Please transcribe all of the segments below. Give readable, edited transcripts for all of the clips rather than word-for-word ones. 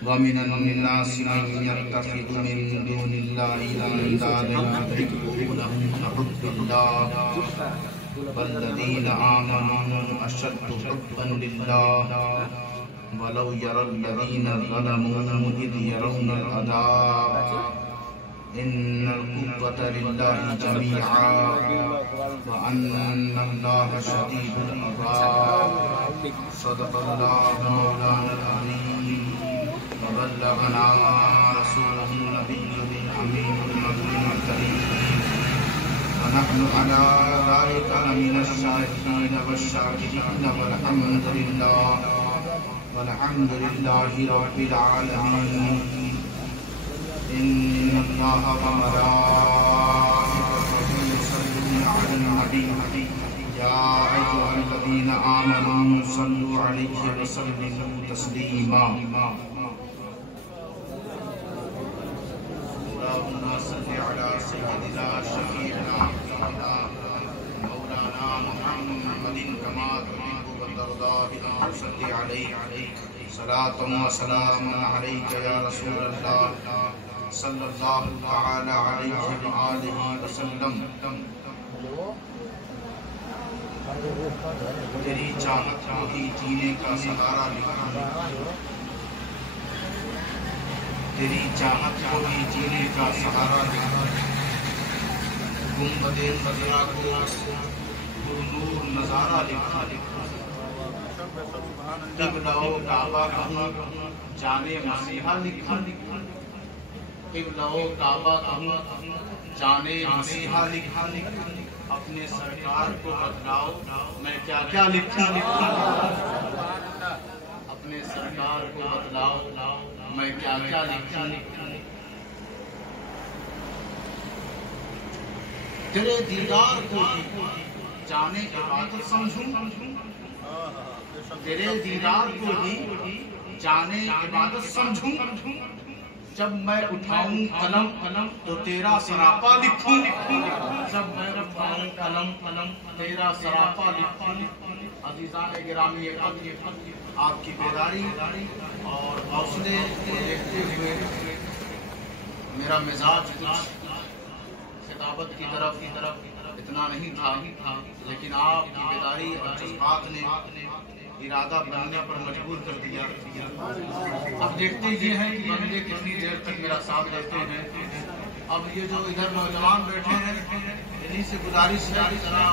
ومن الناس من يتخذ من دون الله أندادا يحبونهم كحب الله والذين آمنوا أشد حبا لله ولو يرى الذين ظلموا إذ يرون العذاب إن القوة لله جميعا وأن الله شديد العقاب صدق الله مولانا العظيم وبلغنا رسوله النبي الأمين المظلوم الكريم ونحن على ذلك لمن الشاهدين والشاكرين والحمد لله رب العالمين إن الله وملائكته يصلون على النبي يا أيها الذين آمنوا صلوا عليه وسلموا تسليما اللهم صل على سيدنا شفيعنا مولانا محمد كما تحب وترضى بنا صل عليه صلاة وسلام عليك يا رسول الله صلی اللہ تعالی علیہ وآلہ وسلم تیری چاہت کو ہی جینے کا سہارا لکھا تیری چاہت کو ہی جینے کا سہارا لکھا گنبد خضرا کو نور نظارہ لکھا قبلہ و کعبہ کہوں جانے مسیحا لکھا قبلہ و کعبہ کہوں جانے مسیحا لکھا اپنے سرکار کو بتلاؤ میں کیا کیا لکھا اپنے سرکار کو بتلاؤ میں کیا کیا لکھا تیرے دیدار کو جانے عبادت سمجھوں تیرے دیدار کو ہی جانے عبادت سمجھوں جب میں اٹھاؤں قلم تو تیرا سراپا لکھوں جب میں اٹھاؤں قلم تیرا سراپا لکھوں عزیزان گرامی آپ کی بیداری اور حوصلے کو دیکھتے ہوئے میرا مزاج خطابت کی طرف اتنا نہیں تھا لیکن آپ کی بیداری اور جذبات نے ارادہ بننے پر مجبور کر دیا اب دیکھتے یہ ہیں کہ بندے کتنی دیر تک میرا ساتھ دیتے ہیں اب یہ جو ادھر نوجوان بیٹھے ہیں انہی سے گزارش ہے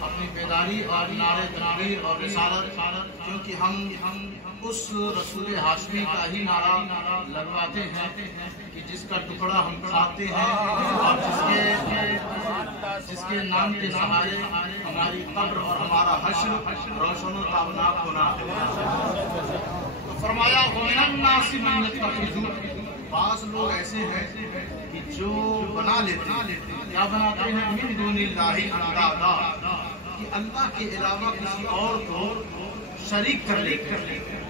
اپنی بیداری اور نعرے تکبیر اور رسالت کیونکہ ہم اس رسول ہاشمی کا ہی نعرہ لگواتے ہیں کہ جس کا ٹکڑا ہم کھاتے ہیں اور جس کے نام کے سہارے ہماری قبر اور ہمارا حشر روشن و تابناک ہونا ہے تو فرمایا وَمِنَ النَّاسِ مَن يَتَّخِذُ بعض لوگ ایسے ہیں کہ جو بنا لیتے ہیں کیا بناتے ہیں من دون اللہ اندادا کہ اللہ کے علاوہ کسی اور کو شریک کر لیتے ہیں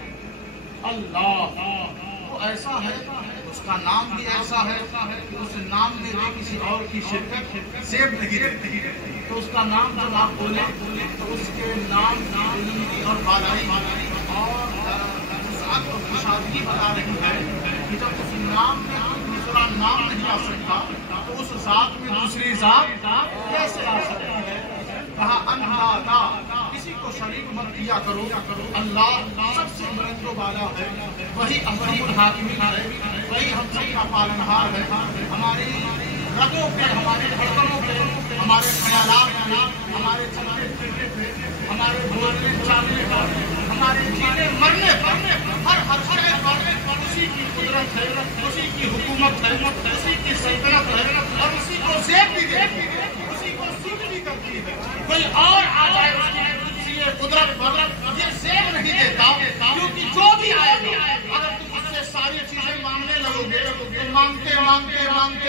اللہ وہ ایسا ہے اس کا نام بھی ایسا ہے کہ اس نام میں بھی کسی اور کی شرکت زیب نہیں رہتی تو اس کا نام جب آپ بولیں تو اس کے نام کی بلندی اور بالائی اور وسعت اور کشادگی بتا رہی ہے کہ جب اس نام میں دوسرا نام نہیں آ سکتا تو اس ذات میں دوسری ذات کیسے آ سکتی ہے کہا اندادا کسی کو شریک مت کیا کرو اللہ سب سے بلند و بالا ہے وہی احکم الحاکمین ہے وہی ہم سب کا پالنہار ہے ہماری رگوں پہ ہمارے دھڑکنوں پہ ہمارے خیالات پہ ہمارے چلنے پھرنے پہ ہمارے بولنے چالنے پر ہمارے جینے مرنے پر ہر شے پر اسی کی قدرت ہے اسی کی حکومت ہے اسی کی سلطنت ہے اور اسی کو زیب بھی دیتی ہے اسی کو سود بھی کرتی ہے کوئی اور آ جائے اس کی قدرت پر یہ زیب نہیں دیتا کیونکہ جو بھی آئے گا اگر تم اس سے ساری چیزیں مانگنے لگو گے تو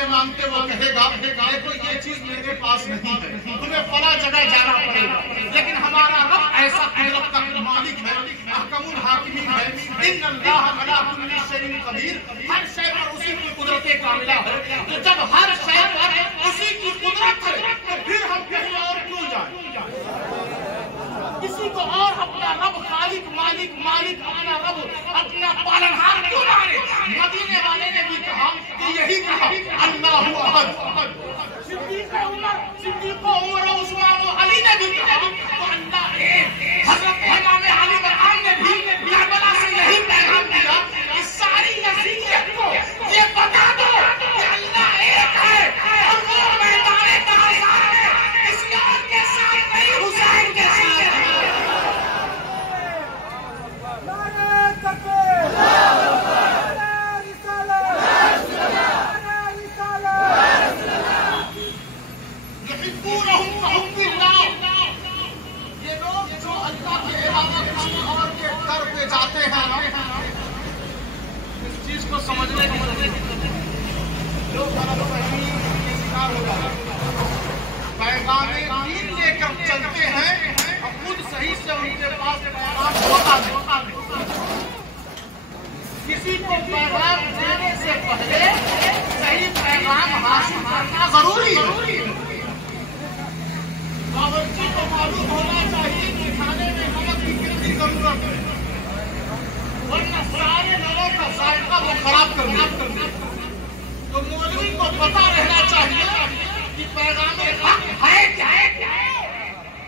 مانگتے وہ کہے گا دیکھو یہ چیز میرے پاس نہیں ہے تمہیں فلاں جگہ جانا پڑے گا لیکن ہمارا رب ایسا قدرت کا مالک ہے احکم الحاکمین ہے ان اللہ علی کل شیء قدیر ہر شے پر اسی کی قدرت کاملہ ہے تو جب ہر شے پر اسی کی قدرت ہے تو پھر ہم کہیں اور کیوں جائیں کسی کو اور اپنا رب خالق مالک اپنا رب اپنا پالنہار کیوں نہ یہی کہا اللہ احد. صدیق عمر و عثمان و علی نے بھی کہا تو اللہ ایک. حضرت امام علی مقام نے بھی کربلا سے یہی پیغام دیا کہ ساری نصیحت کو یہ بتا دو کہ اللہ ایک ہے اور وہ میدان کارزار میں اسلام کے ساتھ نہیں حسین کے ساتھ ہے. یہ لوگ جو اللہ کے علاوہ کسی اور کے در پہ جاتے ہیں اس چیز کو سمجھنے کی ضرورت ہے. لوگ غلط فہمی کے شکار ہو جاتے ہیں. پیغام دین لے کر چلتے ہیں اور خود صحیح سے ان کے پاس پیغام ہوتا نہیں. کسی کو پیغام دینے سے پہلے صحیح پیغام حاصل کرنا ضروری ہے. باورچی کو معلوم ہونا چاہیے کہ کھانے میں نمک کی کتنی ضرورت ہے ورنہ سارے نمک کا ذائقہ وہ خراب کر دے. تو مولوی کو پتا رہنا چاہیے کہ پیغام حق ہے کیا,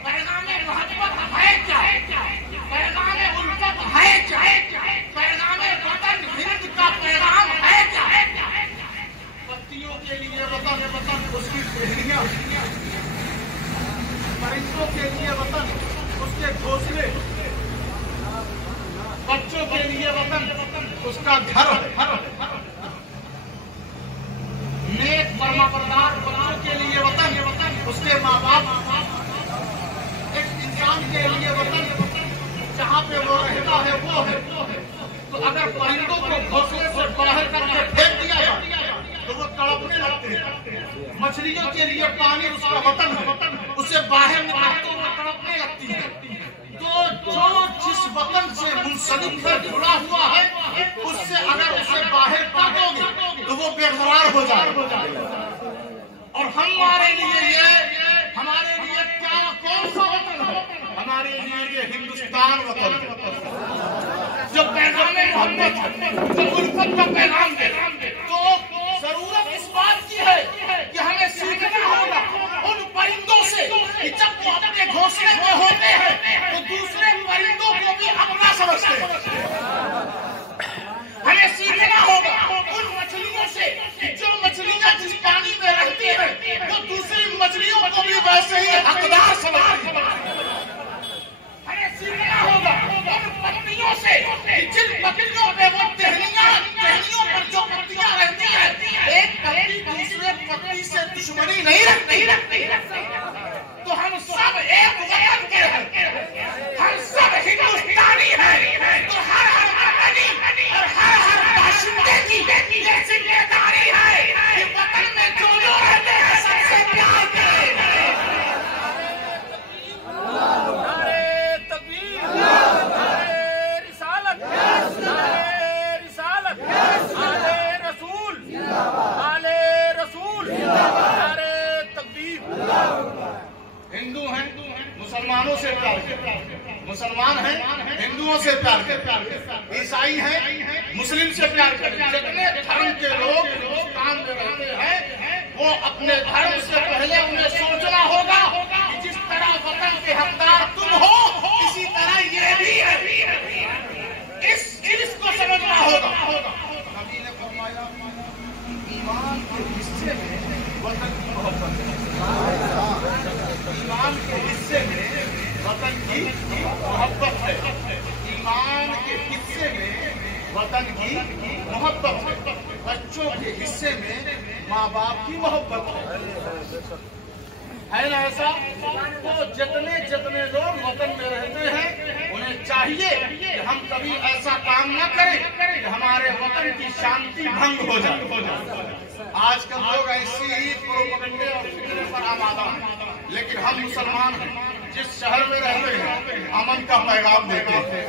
پیغام محبت ہے کیا, پیغام الفت ہے کیا, پیغام وطن ہند کا پیغام ہے کیا. پتیوں کے لیے وطن اس کی ٹہنیاں, پرندوں کے لیے وطن اس کے گھونسلے, بچوں کے لیے وطن اس کا گھر, نیک فرمانبردار بچوں کے لیے وطن اس کے ماں باپ, ایک انسان کے لیے وطن جہاں پہ وہ رہتا ہے وہ ہے. تو اگر پرندوں کو گھونسلے سے باہر کر کے پھینک دیا جائے تو وہ تڑپنے لگتے ہیں. مچھلیوں کے لیے پانی اس کا وطن ہے, اسے باہر نکالتے وہ تڑپنے لگتی ہے. تو جو جس وطن سے منسلک ہے, جڑا ہوا ہے, اس سے اگر اسے باہر کاٹو گے تو وہ بے قرار ہو جائے. اور ہمارے لیے کیا کون سا وطن ہے؟ ہمارے لیے یہ ہندوستان وطن جو پیغام محبت ہے, جو الفت کا پیغام دے. تو ضرورت اس بات کی ہے کہ ہمیں سیکھنا ہوگا ان پرندوں سے کہ جب وہ اپنے گھونسلے میں ہوتے ہیں تو دوسرے پرندوں کو بھی اپنا سمجھتے ہیں. ہمیں سیکھنا ہوگا ان مچھلیوں سے کہ جو مچھلیاں جس پانی میں رہتی ہیں وہ دوسری مچھلیوں کو بھی ویسے ہی حقدار سمجھتی ہیں. ہمیں سیکھنا ہوگا ان پتیوں سے کہ جن پتیوں پہ وہ ٹہنیوں پر جو پتیاں رہتی ہیں, ایک پتی دوسرے پتی سے دشمنی نہیں رکھتی. تو ہم سب ایک وطن کے ہیں, ہم سب ہندوستانی ہیں. تو ہر وطنی اور ہر باشندے کی یہ ذمہ داری ہے کہ وطن میں جو رہتے ہیں سب سے پیار کریں. ہندو ہیں مسلمانوں سے پیار کرتے, مسلمان ہیں ہندوؤں سے پیار کرتے, عیسائی ہیں مسلم سے پیار کرتے. جتنے دھرم کے لوگ ہندوستان میں رہتے ہیں وہ اپنے دھرم سے پہلے انہیں سوچنا ہوگا کہ جس طرح وطن کے حقدار تم ہو اسی طرح یہ بھی ہے. اس چیز کو سمجھنا ہوگا. نبی نے فرمایا ایمان کے حصے میں وطن کی محبت ہے. ایمان کے حصے میں وطن کی محبت ہے. ایمان کے حصے میں وطن کی محبت ہے. بچوں کے حصے میں ماں باپ کی محبت ہے نا ایسا. تو جتنے لوگ وطن میں رہتے ہیں انہیں چاہیے کہ ہم کبھی ایسا کام نہ کریں کہ ہمارے وطن کی شانتی بھنگ ہو جائے. آج کل لوگ ایسی ہی پروپیگنڈے اور فکر پر آمادہ ہیں, لیکن ہم مسلمان ہیں. جس شہر میں رہتے ہیں امن کا پیغام دیتے ہیں,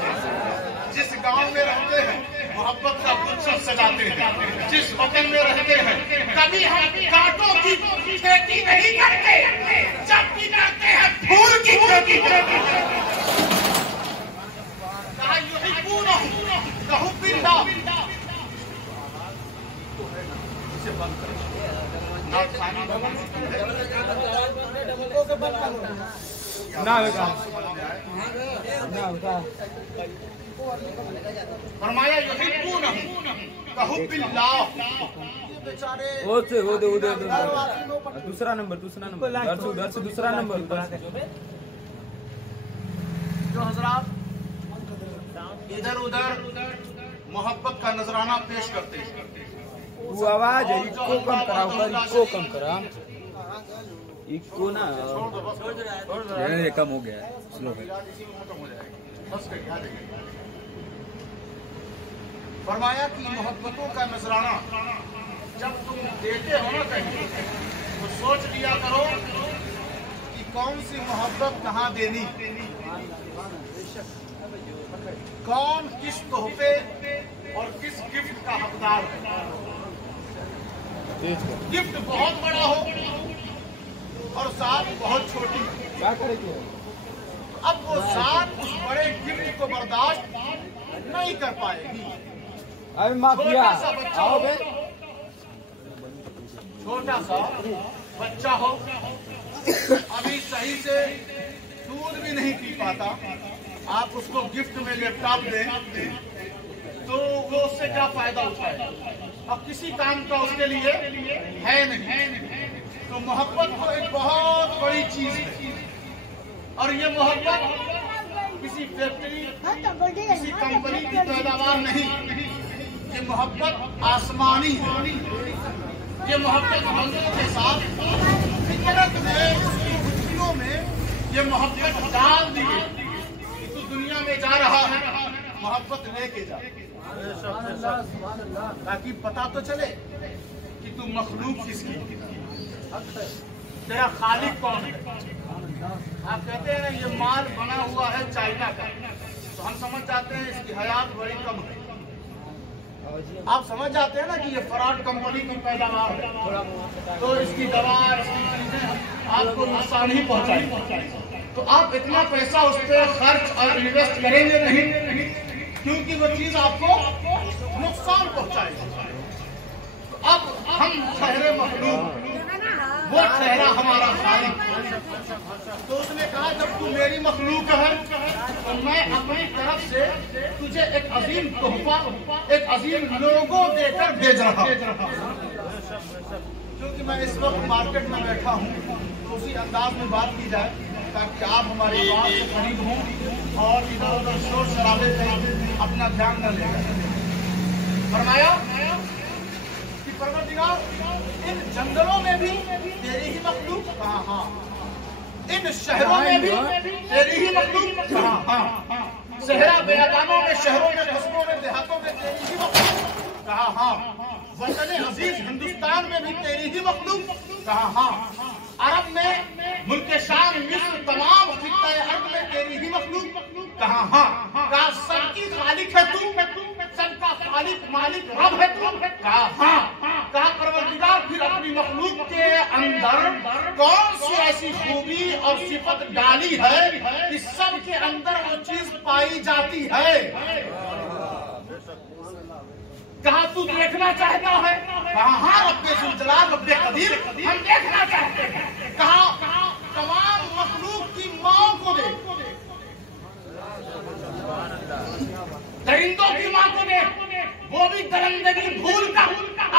جس گاؤں میں رہتے ہیں محبت کا گلشن سجاتے ہیں, جس وطن میں رہتے ہیں کبھی ہم کانٹوں کی کھیتی نہیں کرتے, جب بھی کرتے ہیں پھول کی کھیتی کرتے ہیں. फरमाया युहिब्बूनहुम कहुब्बिल्लाह। वो दूसरा नंबर उधर से दूसरा नंबर जो हजरात इधर उधर मोहब्बत का नजराना पेश करते हैं, वो आवाज है इको कम करा, ऊपर इको कम करा, इको ना ये कम हो गया है, स्लो है। फरमाया कि मोहब्बतों का नजराना जब तुम देते हो ना कहीं तो सोच लिया करो कि कौन सी मोहब्बत कहाँ देनी, कौन किस तोहफे और किस गिफ्ट का हकदार है। गिफ्ट बहुत बड़ा हो और साथ बहुत छोटी, क्या करेंगे? अब वो साथ उस बड़े गिफ्ट को बर्दाश्त नहीं कर पाएगी। अरे माफिया आओ बे, छोटा सा बच्चा हो, अभी सही से दूध भी नहीं पी पाता, आप उसको गिफ्ट में लैपटॉप दें तो वो उससे क्या फायदा उठाए, अब किसी काम का उसके लिए है नहीं। तो मोहब्बत तो एक बहुत बड़ी चीज है, और ये मोहब्बत किसी फैक्ट्री किसी कंपनी की पैदावार नहीं, ये मोहब्बत आसमानी है। ये मोहब्बत बंदों के साथ फितरत में उसकी खुशियों में ये मोहब्बत डाल दी कि तू दुनिया में जा रहा है, मोहब्बत लेके जा, ताकि पता तो चले कि तू मखलूक किसकी, तेरा खालिक कौन है। आप कहते हैं ना ये माल बना हुआ है चाइना का, तो हम समझ जाते हैं इसकी हयात बड़ी कम है। आप समझ जाते हैं ना कि ये फ्रॉड कंपनी की पैदावार है, तो इसकी दवा इसकी चीजें आपको नुकसान ही पहुंचाएगी। तो आप इतना पैसा उस पर खर्च और इन्वेस्ट करेंगे नहीं, क्योंकि वो चीज आपको नुकसान पहुंचाएगी। तो अब हम ठहरे मखलूक, वो ठहरा हमारा खालिक। तो उसने कहा जब तू मेरी मखलूक है तो मैं अपनी तरफ से तुझे एक अजीम तोहफा, एक अजीम लोगो देकर भेज रहा हूँ। क्योंकि मैं इस वक्त मार्केट में बैठा हूँ तो उसी अंदाज में बात की जाए ताकि आप हमारी बात से करीब हों और इधर उधर शोर शराबे से अपना ध्यान न लें। फरमाया कि परवरदिगार इन जंगलों में भी तेरी ही मखलूक कहाँ, हाँ, इन शहरों में भी तेरी ही मखलूक कहाँ, हाँ, शहरा बेगानों में, शहरों में, कस्बों में, देहातों में तेरी ही मखलूक कहाँ, हाँ, वतन अजीज हिंदुस्तान में भी तेरी ही मखलूक कहाँ, हाँ, अरब में, मुल्क शाम, मिस्र, तमाम खित्ते अर्द में तेरी ही मखलूक कहाँ, हाँ, कहा सबकी खालिक है तू, सबका खालिक मालिक रब है तू, कहा हाँ, कहा परवरदिगार फिर अपनी मखलूक के अंदर कौन सी ऐसी खूबी और सिफत डाली है कि सबके अंदर वो चीज पाई जाती है। कहा तू देखना चाहता है, कहा हाँ रब्बे जुल जलाल रब्बे कदीर हम देखना चाहते हैं। कहा तमाम मखलूक की माँ को देख, दरिंदों की माँ को देख, वो भी दरिंदगी भूल कर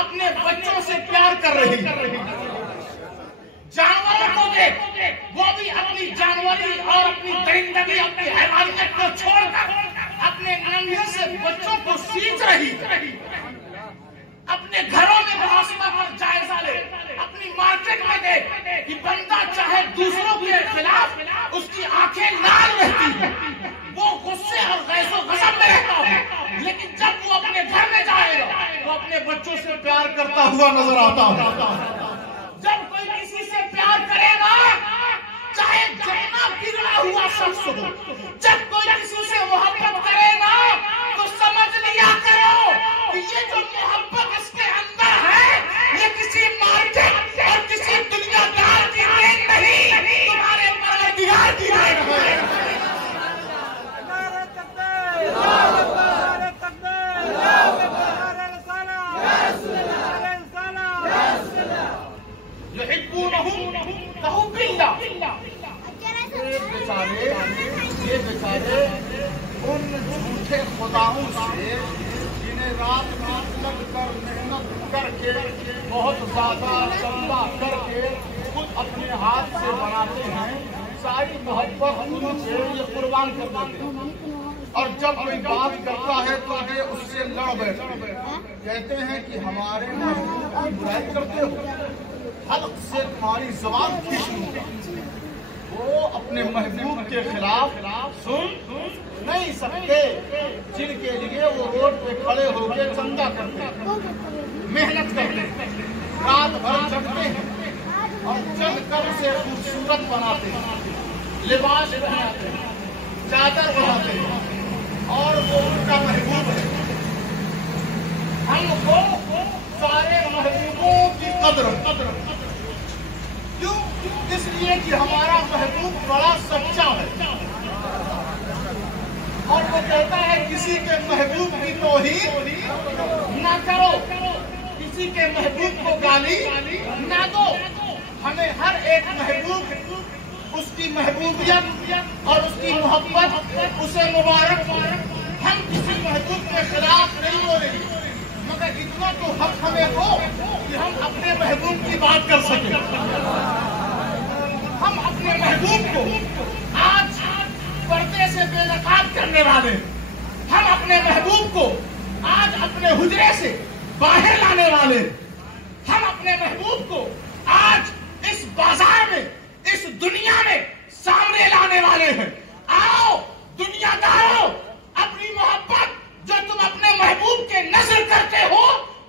अपने बच्चों से प्यार कर रही है। जानवरों को देख, वो भी अपनी जानवरी और अपनी दरिंदगी, अपनी हैवानियत को छोड़कर अपने नन्हे से बच्चों को सींच रही है। अपने घरों में मुहासबा पर जायजा ले, अपनी मार्केट में देख कि बंदा चाहे दूसरों के खिलाफ उसकी आंखें लाल रहती है, वो गुस्से और गैसो गजब में रहता है, लेकिन जब वो अपने घर में जाएगा वो अपने बच्चों से प्यार करता हुआ नजर आता है। जब कोई किसी से प्यार करेगा चाहे जितना बिगड़ा हुआ शख्स हो, जब कोई किसी से मोहब्बत करेगा तो समझ लिया करो कि ये जो मोहब्बत इसके अंदर है ये किसी मार्केट और किसी दुनियादार की देन नहीं, तुम्हारे परवरदिगार की देन है। रात लग कर मेहनत करके बहुत ज्यादा चंदा करके खुद अपने हाथ से बनाते हैं, सारी मोहब्बत उनसे ये कुर्बान कर देते हैं। और जब कोई बात करता है तो ये उससे लड़ बैठते हैं, कहते हैं कि हमारे महबूब की बुराई करते हो, हल्क से तुम्हारी जबान खींच लूंगा। वो अपने महबूब के खिलाफ सुन नहीं सकते, जिनके लिए वो रोड पे खड़े होकर चंदा करते हैं, मेहनत करते हैं, रात भर जगते हैं और जग कर उसे खूबसूरत बनाते हैं, लिबास पहनाते हैं, चादर बनाते हैं, और वो उनका महबूब है। हमको सारे महबूबों की कद्र क्यों? इसलिए कि हमारा महबूब बड़ा सच्चा है, और वो कहता है किसी के महबूब की तौहीन ना करो, किसी के महबूब को गाली ना दो। हमें हर एक महबूब उसकी महबूबियत और उसकी मोहब्बत उसे मुबारक। हम किसी महबूब के खिलाफ नहीं बोलेंगे, मगर इतना तो हक हमें हो कि हम अपने महबूब की बात कर सकें। हम अपने महबूब को आज पर्दे से बेनकाब करने वाले, हम अपने महबूब को आज अपने हुजरे से बाहर लाने वाले, हम अपने महबूब को आज इस बाजार में, इस दुनिया में सामने लाने वाले हैं। आओ दुनियादारों, अपनी मोहब्बत जो तुम अपने महबूब के नजर करते हो,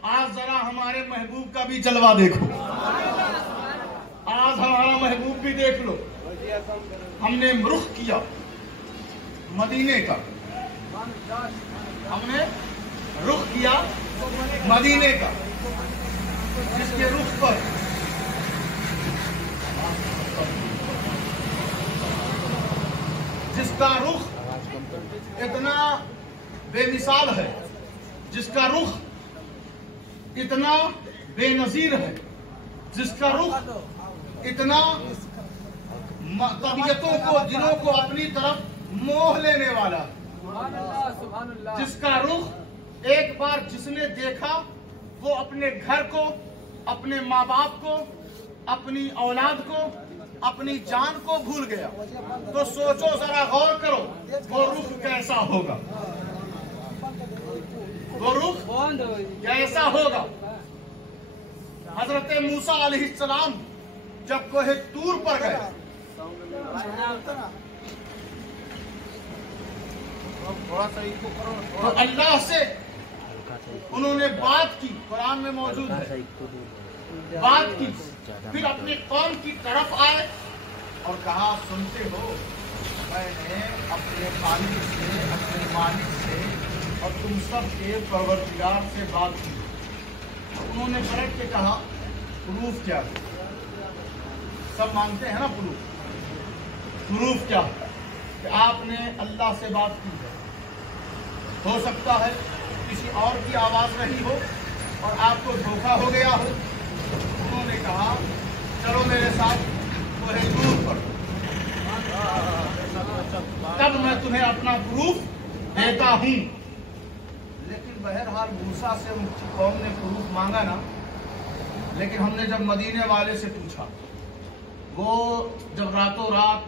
आज जरा हमारे महबूब का भी जलवा देखो। आज हमारा महबूब भी देख लो। हमने रुख किया मदीने का, हमने रुख किया मदीने का, जिसके रुख पर जिसका रुख इतना बेमिसाल है, जिसका रुख इतना बेनजीर है, जिसका रुख इतना तबीयतों को, दिलों को अपनी तरफ मोह लेने वाला, जिसका रुख एक बार जिसने देखा वो अपने घर को, अपने माँ बाप को, अपनी औलाद को, अपनी जान को भूल गया। तो सोचो जरा, गौर करो, वो रुख कैसा होगा, वो रुख कैसा होगा। हजरत मूसा अलैहिस्सलाम जब कोहे तूर पर गए, तो अल्लाह से उन्होंने बात की, कुरान में मौजूद है, बात की, फिर अपनी कौम की तरफ आए और कहा, सुनते हो मैंने अपने खालिक से, अपने मालिक से और तुम सब के परवरदिगार से बात की। उन्होंने पलट के कहा, प्रूफ क्या है? सब मांगते हैं ना प्रूफ। प्रूफ क्या है? कि आपने अल्लाह से बात की है, हो सकता है किसी और की आवाज रही हो और आपको धोखा हो गया हो। उन्होंने कहा, चलो मेरे साथ कोहे तूर पर, तब मैं तुम्हें अपना प्रूफ देता हूं। लेकिन बहरहाल मूसा से उनकी कौम ने प्रूफ मांगा ना, लेकिन हमने जब मदीने वाले से पूछा, वो जब रातों रात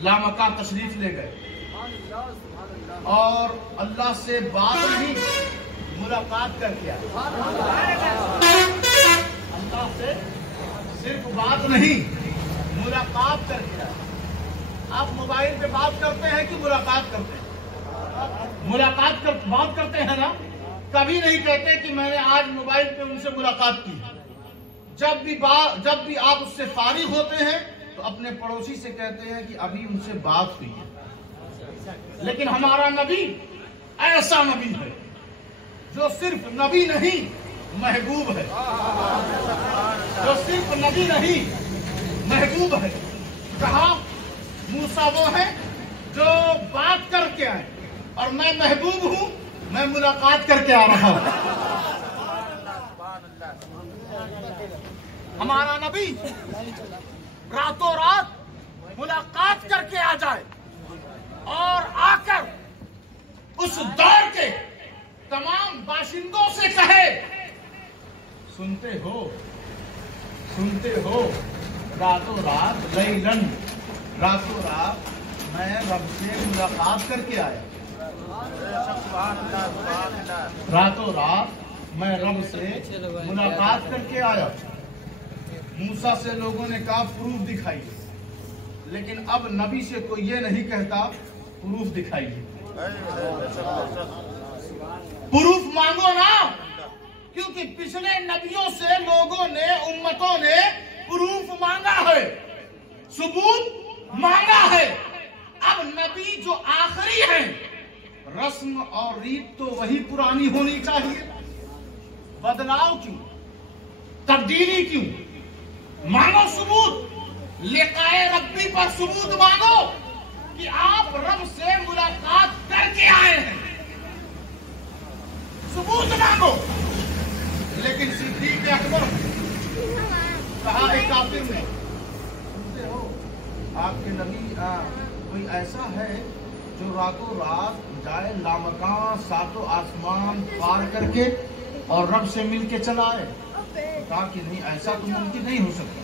लामका तशरीफ ले गए और अल्लाह से बात नहीं, मुलाकात करके आए। अल्लाह से सिर्फ बात नहीं, मुलाकात करके आए। आप मोबाइल पे बात करते हैं कि मुलाकात करते हैं? बात करते हैं ना। कभी नहीं कहते कि मैंने आज मोबाइल पे उनसे मुलाकात की। जब भी आप उससे फारिग होते हैं तो अपने पड़ोसी से कहते हैं कि अभी उनसे बात हुई है। लेकिन हमारा नबी ऐसा नबी है जो सिर्फ नबी नहीं, महबूब है, जो सिर्फ नबी नहीं, महबूब है। कहा, मूसा वो है जो बात करके आए और मैं महबूब हूं, मैं मुलाकात करके आ रहा हूं। हमारा नबी रातों रात मुलाकात करके आ जाए और आकर उस दौर के तमाम बाशिंदों से कहे, सुनते हो रातों रात लैलन, रातों रात मैं रब से मुलाकात करके आया, रातों रात मैं रब से मुलाकात करके आया। मूसा से लोगों ने कहा प्रूफ दिखाइए, लेकिन अब नबी से कोई ये नहीं कहता प्रूफ दिखाइए। प्रूफ मांगो ना, क्योंकि पिछले नबियों से लोगों ने, उम्मतों ने प्रूफ मांगा है, सबूत मांगा है। अब नबी जो आखिरी हैं, रस्म और रीत तो वही पुरानी होनी चाहिए। बदलाव क्यों, तब्दीली क्यों? मांगो सबूत, लिकाए रब्बी पर सबूत मांगो कि आप रब से मुलाकात करके आए हैं, सबूत मांगो। लेकिन सिद्दीक अकबर कहा एक काफिर ने, सुनते हो आपके नबी कोई ऐसा है जो रातों रात जाए लामकान सातों आसमान पार करके और रब से मिल के चला आए? कहा कि नहीं, ऐसा तो मुमकिन नहीं हो सकता।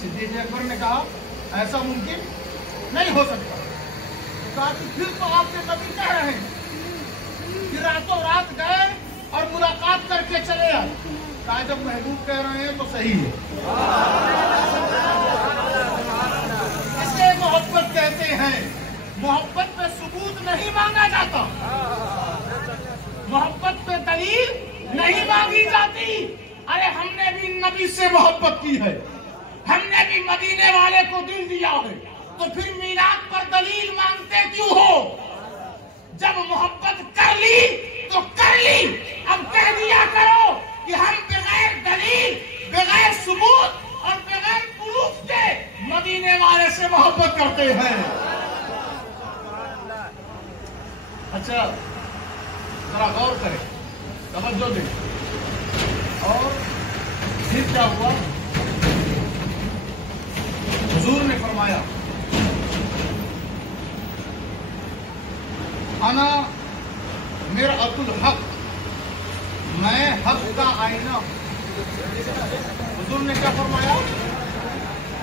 सिद्दीक अकबर ने कहा ऐसा मुमकिन नहीं हो सकता। तो कहा कि फिर तो आपके नबी कह रहे हैं कि रातों रात गए और मुलाकात करके चले आए। कहा जब महबूब कह रहे हैं तो सही है। इसे मोहब्बत कहते हैं। मोहब्बत पे सबूत नहीं मांगा जाता, मोहब्बत पे दलील नहीं मांगी जाती। अरे हमने भी नबी से मोहब्बत की है, हमने भी मदीने वाले को दिल दिया है, तो फिर मीलाद पर दलील मांगते क्यों हो? जब मोहब्बत कर ली तो कर ली, अब कह दिया करो कि हम बगैर दलील, बगैर सबूत और बगैर प्रूफ के मदीने वाले से मोहब्बत करते हैं। अच्छा, जरा गौर करें, तवज्जो दें। और फिर क्या हुआ? हुजूर ने फरमाया, अना मिरअतुल हक, मैं हक का आईना। हुजूर ने क्या फरमाया?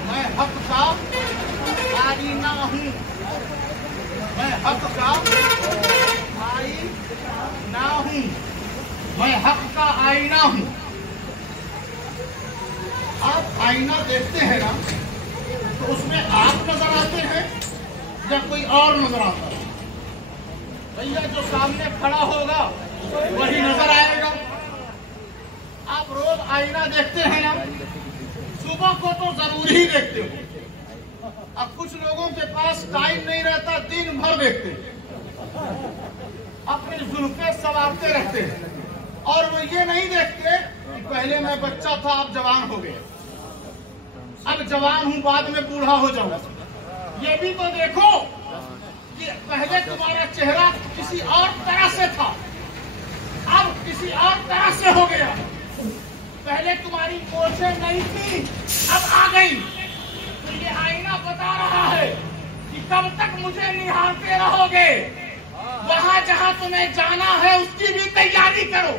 मैं हक का आईना हूँ, मैं हक का आईना हूँ, मैं हक का आईना हूँ। आप आईना देखते हैं ना, तो उसमें आप नजर आते हैं या कोई और नजर आता है? भैया जो सामने खड़ा होगा वही नजर आएगा। आप रोज आईना देखते हैं ना, सुबह को तो जरूर ही देखते हो। अब कुछ लोगों के पास टाइम नहीं रहता, दिन भर देखते हैं, अपने जुल्फे सवारते रहते हैं, और वो ये नहीं देखते कि पहले मैं बच्चा था अब जवान हो गया, अब जवान हूं बाद में बूढ़ा हो जाऊंगा। ये भी तो देखो कि पहले तुम्हारा चेहरा किसी और तरह से था, अब किसी और तरह से हो गया। पहले तुम्हारी मूंछें नहीं थी, अब आ गई। तो ये आईना बता रहा है कि कब तक मुझे निहारते रहोगे। वहां जहां तुम्हें जाना है उसकी भी तैयारी करो,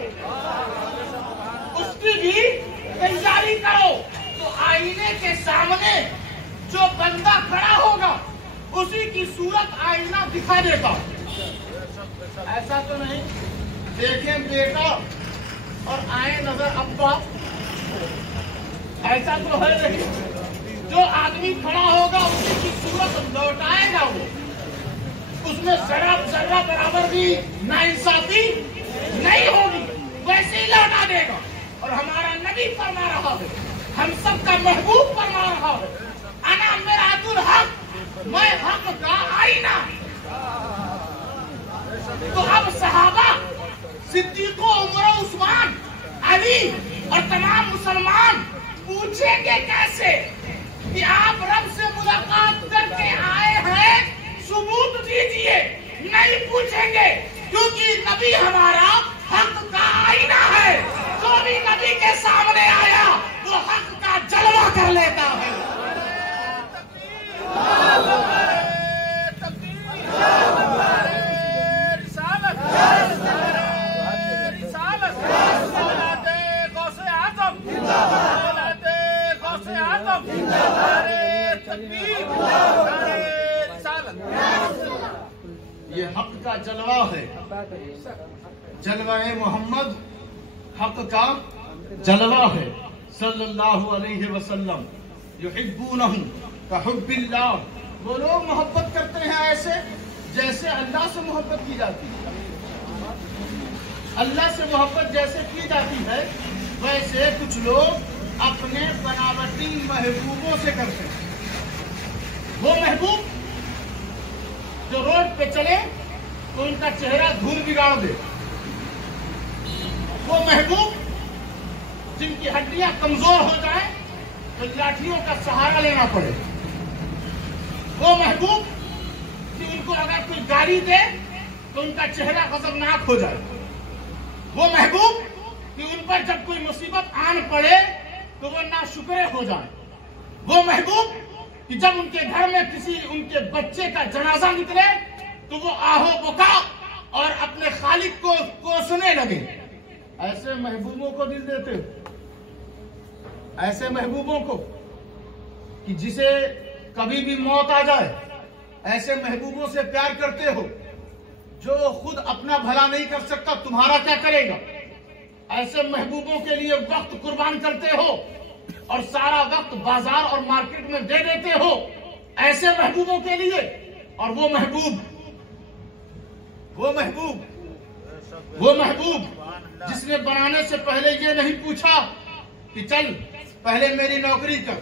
उसकी भी तैयारी करो। तो आईने के सामने जो बंदा खड़ा होगा उसी की सूरत आईना दिखा देगा। ऐसा तो नहीं देखें बेटा और आए नजर अब्बा, ऐसा तो है नहीं। जो आदमी खड़ा होगा उसी की सूरत लौटाएगा वो, उसमें जरा बराबर भी नाइंसाफी नहीं होगी, वैसे ही लौटा देगा। और हमारा नबी फरमा रहा है, हम सबका महबूब फरमा रहा है, अना मिरअतुल हक, मैं हक का आईना। तो अब सहाबा, सिद्दीको, उमर, उस्मान, अली और तमाम मुसलमान पूछेंगे कैसे कि आप रब से मुलाकात करके आए हैं, सबूत दीजिए। नहीं पूछेंगे, क्योंकि नबी हमारा हक का आईना है। जो भी नबी के सामने आया वो हक का जलवा कर लेता है। जलवा मोहम्मद हक का जलवा है सल्लल्लाहु अलैहि वसल्लम। युहिब्बूनहु कहुब्बिल्लाह, वो लोग मोहब्बत करते हैं ऐसे जैसे अल्लाह से मोहब्बत की जाती है। अल्लाह से मोहब्बत जैसे की जाती है वैसे कुछ लोग अपने बनावटी महबूबों से करते हैं। वो महबूब जो रोड पे चले तो उनका चेहरा धूल बिगाड़ दे, वो महबूब जिनकी हड्डियां कमजोर हो जाएं तो लाठियों का सहारा लेना पड़े, वो महबूब कि उनको अगर कोई गाली दे तो उनका चेहरा खतरनाक हो जाए, वो महबूब कि उन पर जब कोई मुसीबत आन पड़े तो वो नाशुक्रे हो जाए, वो महबूब कि जब उनके घर में किसी उनके बच्चे का जनाजा निकले तो वो आहो बुका और अपने खालिक को कोसने लगे। ऐसे महबूबों को दिल देते हो, ऐसे महबूबों को कि जिसे कभी भी मौत आ जाए, ऐसे महबूबों से प्यार करते हो जो खुद अपना भला नहीं कर सकता, तुम्हारा क्या करेगा। ऐसे महबूबों के लिए वक्त कुर्बान करते हो और सारा वक्त बाजार और मार्केट में दे देते हो, ऐसे महबूबों के लिए। और वो महबूब जिसने बनाने से पहले ये नहीं पूछा कि चल पहले मेरी नौकरी कर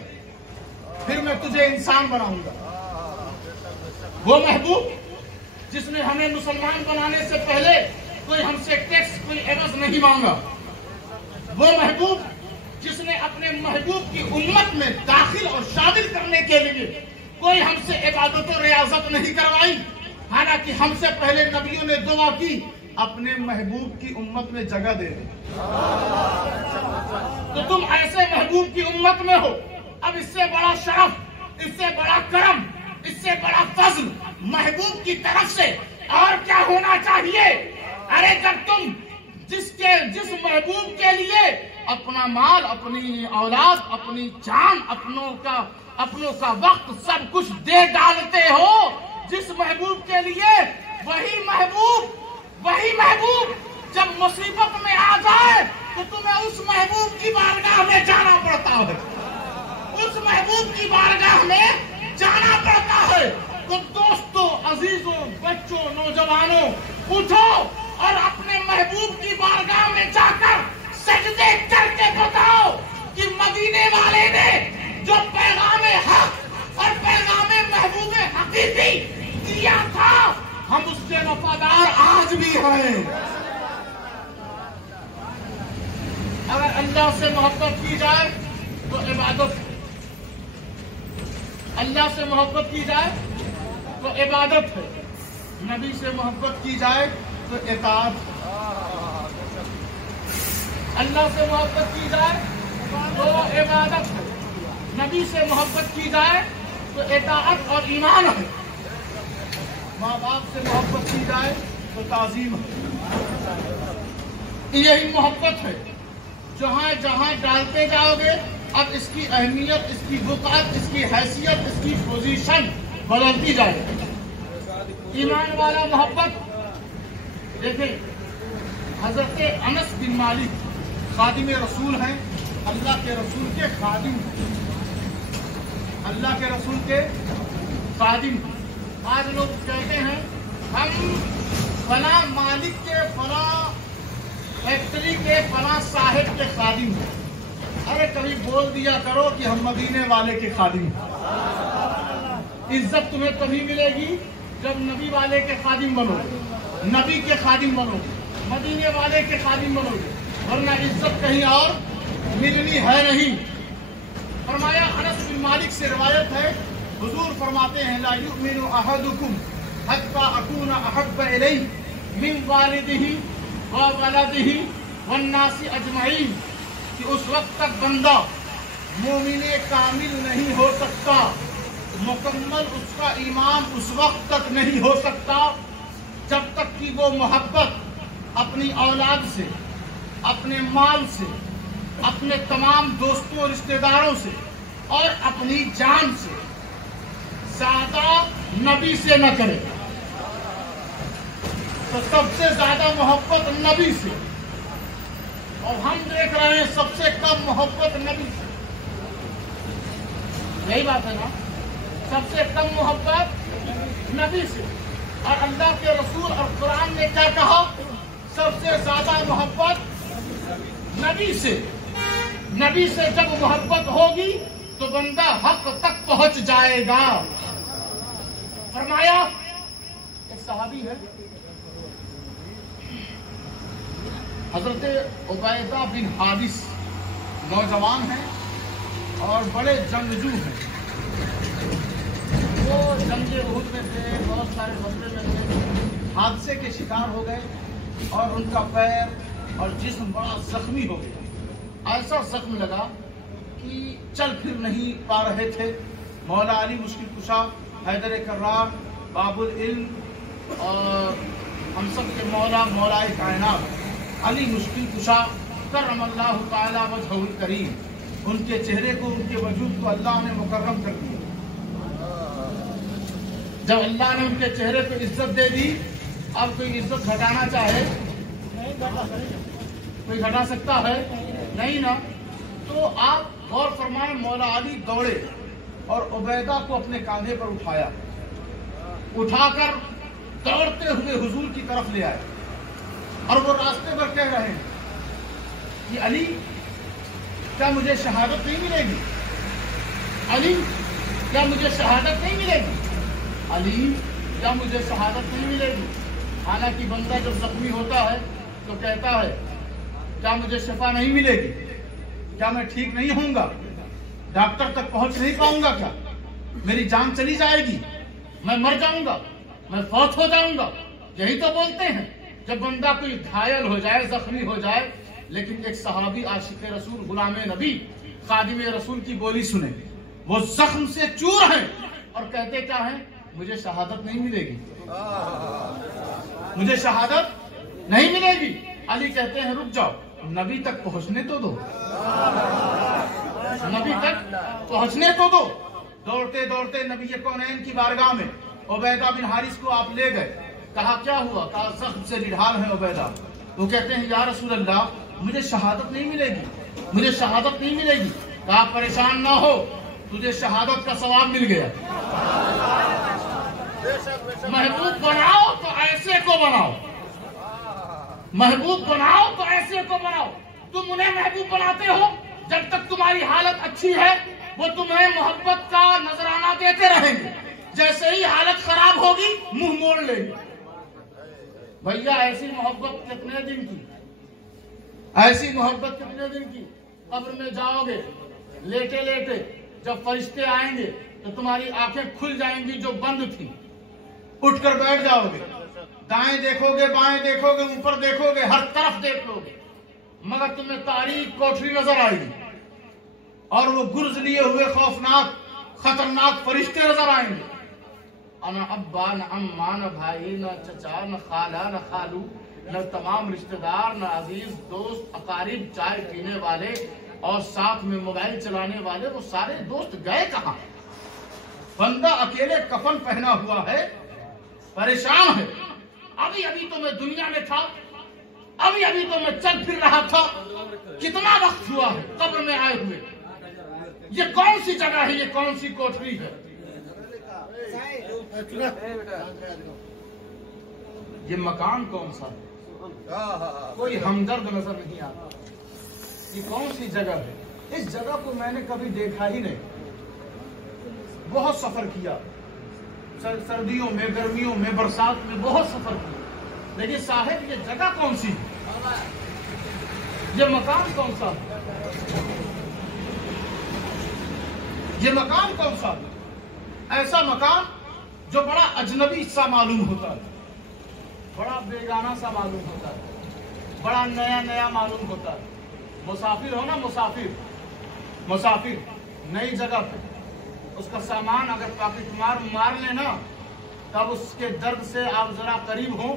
फिर मैं तुझे इंसान बनाऊंगा, वो महबूब जिसने हमें मुसलमान बनाने से पहले कोई हमसे टैक्स कोई एवज नहीं मांगा, वो महबूब जिसने अपने महबूब की उम्मत में दाखिल और शामिल करने के लिए कोई हमसे इबादत और रियाजत नहीं करवाई, हालांकि हमसे पहले नबियों ने दुआ की अपने महबूब की उम्मत में जगह दे दे। तो तुम ऐसे महबूब की उम्मत में हो, अब इससे बड़ा शरफ, इससे बड़ा करम, इससे बड़ा फजल महबूब की तरफ से और क्या होना चाहिए। अरे जब तुम जिस महबूब के लिए अपना माल, अपनी औलाद, अपनी जान, अपनों का वक्त सब कुछ दे डालते हो जिस महबूब के लिए, वही महबूब जब मुसीबत में आ जाए तो तुम्हें उस महबूब की बारगाह में जाना पड़ता है, उस महबूब की बारगाह में जाना पड़ता है। तो दोस्तों, अजीजों, बच्चों, नौजवानों, उठो और अपने महबूब की बारगाह में जाकर सजदे करके बताओ कि मदीने वाले ने जो पैगाम हक और पैगाम महबूब हकीकी दिया था, हम उसके वफादार आज भी हैं। अगर अल्लाह से मोहब्बत की जाए तो इबादत, अल्लाह से मोहब्बत की जाए तो इबादत है, नबी से मोहब्बत की जाए तो इताअत, अल्लाह से मोहब्बत की जाए तो इबादत है, नबी से मोहब्बत की जाए तो इताअत और ईमान है, माँ बाप से मोहब्बत की जाए तो ताज़ीम है। यही मोहब्बत है, जहाँ जहाँ डालते जाओगे अब इसकी अहमियत, इसकी बुक़ात, इसकी हैसियत, इसकी पोजीशन बदलती जाएगी। ईमान वाला मोहब्बत, देखिए हजरत अनस बिन मालिक खादिम रसूल हैं, अल्लाह के रसूल के खादिम, अल्लाह के रसूल के खादिम। आज लोग कहते हैं हम फला मालिक के, फला फैक्ट्री के, फला साहिब के खादिम हैं। अरे कभी बोल दिया करो कि हम मदीने वाले के खादिम हैं। इज्जत तुम्हें तभी मिलेगी जब नबी वाले के खादिम बनोगे, नबी के खादिम बनोगे, मदीने वाले के खादिम बनोगे, वरना इज्जत कहीं और मिलनी है नहीं। फरमाया, अनस बिन मालिक से रिवायत है, हुजूर फरमाते हैं, ला युमिनु अहदुकुम हत्ता अकूना अहब्ब इलैहि मिन वालिदिही व वलदिही वन्नासी अजमईन, कि उस वक्त तक बंदा मोमिने कामिल नहीं हो सकता, मुकम्मल उसका ईमान उस वक्त तक नहीं हो सकता जब तक कि वो मोहब्बत अपनी औलाद से, अपने माल से, अपने तमाम दोस्तों रिश्तेदारों से और अपनी जान से ज्यादा नबी से न करे। तो सबसे ज्यादा मोहब्बत नबी से, और हम देख रहे हैं सबसे कम मोहब्बत नबी से। यही बात है ना, सबसे कम मोहब्बत नबी से। और अल्लाह के रसूल और कुरान ने क्या कहा? सबसे ज्यादा मोहब्बत नबी से। नबी से जब मोहब्बत होगी तो बंदा हक तक पहुंच जाएगा। फरमाया, एक सहाबी है हजरत उबैदा बिन हारिस, नौजवान हैं और बड़े जंगजू हैं। वो जंगे उहुद में थे, बहुत सारे मसले में थे, हादसे के शिकार हो गए और उनका पैर और जिस्म बड़ा जख्मी हो गया। ऐसा जख्म लगा कि चल फिर नहीं पा रहे थे। मौला अली मुश्किल कुशा, हैदर कर्रार, बाबुल इल्म और हम सब के मौला मौलाए कायनात अली मुश्किल कुशा करमल्लाहु ताला वजहुल करीम, उनके चेहरे को, उनके वजूद को अल्लाह ने मुकर्रम कर दिया। जब अल्लाह ने उनके चेहरे पे इज्जत दे दी, अब कोई इज्जत घटाना चाहे कोई घटा सकता है? नहीं ना। तो आप गौर फरमाएं, मौला अली दौड़े और उबैदा को अपने कांधे पर उठाया, उठाकर दौड़ते हुए हुजूर की तरफ ले आए। और वो रास्ते पर कह रहे हैं कि अली, क्या मुझे शहादत नहीं मिलेगी? अली, क्या मुझे शहादत नहीं मिलेगी? अली, क्या मुझे शहादत नहीं मिलेगी? हालांकि बंदा जब जख्मी होता है तो कहता है, क्या मुझे शिफा नहीं मिलेगी? क्या मैं ठीक नहीं होऊंगा? डॉक्टर तक पहुंच नहीं पाऊंगा? क्या मेरी जान चली जाएगी? मैं मर जाऊंगा? मैं फौत हो जाऊंगा? यही तो बोलते हैं जब बंदा कोई घायल हो जाए, जख्मी हो जाए। लेकिन एक सहाबी आशिक रसूल, गुलाम नबी, खादिम रसूल की बोली सुने, वो जख्म से चूर हैं और कहते क्या हैं? मुझे शहादत नहीं मिलेगी, मुझे शहादत नहीं मिलेगी। अली कहते हैं, रुक जाओ, नबी तक पहुंचने तो दो, नबी तक पहुंचने तो दो। दौड़ते दौड़ते नबी कौनैन की बारगाह में उबैदा बिन हारिस को आप ले गए। कहा, क्या हुआ? कहा, जख्म से निढाल है उबैदा। वो कहते हैं, या रसूल अल्लाह, मुझे शहादत नहीं मिलेगी, मुझे शहादत नहीं मिलेगी। कहा, परेशान ना हो, तुझे शहादत का सवाब मिल गया। महबूब बनाओ तो ऐसे को बनाओ, महबूब बनाओ तो ऐसे को बनाओ। तुम उन्हें महबूब बनाते हो जब तक तुम्हारी हालत अच्छी है, वो तुम्हें मोहब्बत का नजराना देते रहेंगे। जैसे ही हालत खराब होगी, मुंह मोड़ लेंगे। भैया, ऐसी मोहब्बत कितने दिन की? ऐसी मोहब्बत कितने दिन की? कब्र में जाओगे, लेटे लेटे जब फरिश्ते आएंगे तो तुम्हारी आंखें खुल जाएंगी जो बंद थी। उठकर बैठ जाओगे, दाएं देखोगे, बाएं देखोगे, ऊपर देखोगे, हर तरफ देखोगे, मगर तुम्हें तारीख कोठरी नजर आएगी और वो गुर्ज लिए हुए खौफनाक खतरनाक फरिश्ते नजर आएंगे। न अब्बा, न अम्मा, न भाई, न चचा, न खाला, न खालू, न तमाम रिश्तेदार, न अजीज दोस्त अकारिब, चाय पीने वाले और साथ में मोबाइल चलाने वाले, वो सारे दोस्त गए कहाँ? बंदा अकेले कफन पहना हुआ है, परेशान है। अभी अभी तो मैं दुनिया में था, अभी अभी तो मैं चल फिर रहा था। कितना वक्त हुआ है कब्र में आए हुए। ये कौन सी जगह है? ये कौन सी कोठरी है? ये मकान कौन सा है? कोई हमदर्द नजर नहीं आता। ये कौन सी जगह है? इस जगह को मैंने कभी देखा ही नहीं। बहुत सफर किया, सर्दियों में, गर्मियों में, बरसात में बहुत सफर किया, लेकिन साहिब ये जगह कौन सी है? ये मकान कौन सा है? ये मकान कौन सा है? ऐसा मकान जो बड़ा अजनबी सा मालूम होता है, बड़ा बेगाना सा मालूम होता है, बड़ा नया नया मालूम होता है। मुसाफिर हो ना, मुसाफिर, मुसाफिर नई जगह पे उसका सामान अगर पॉकेट मार लेना, तब उसके दर्द से आप जरा करीब हो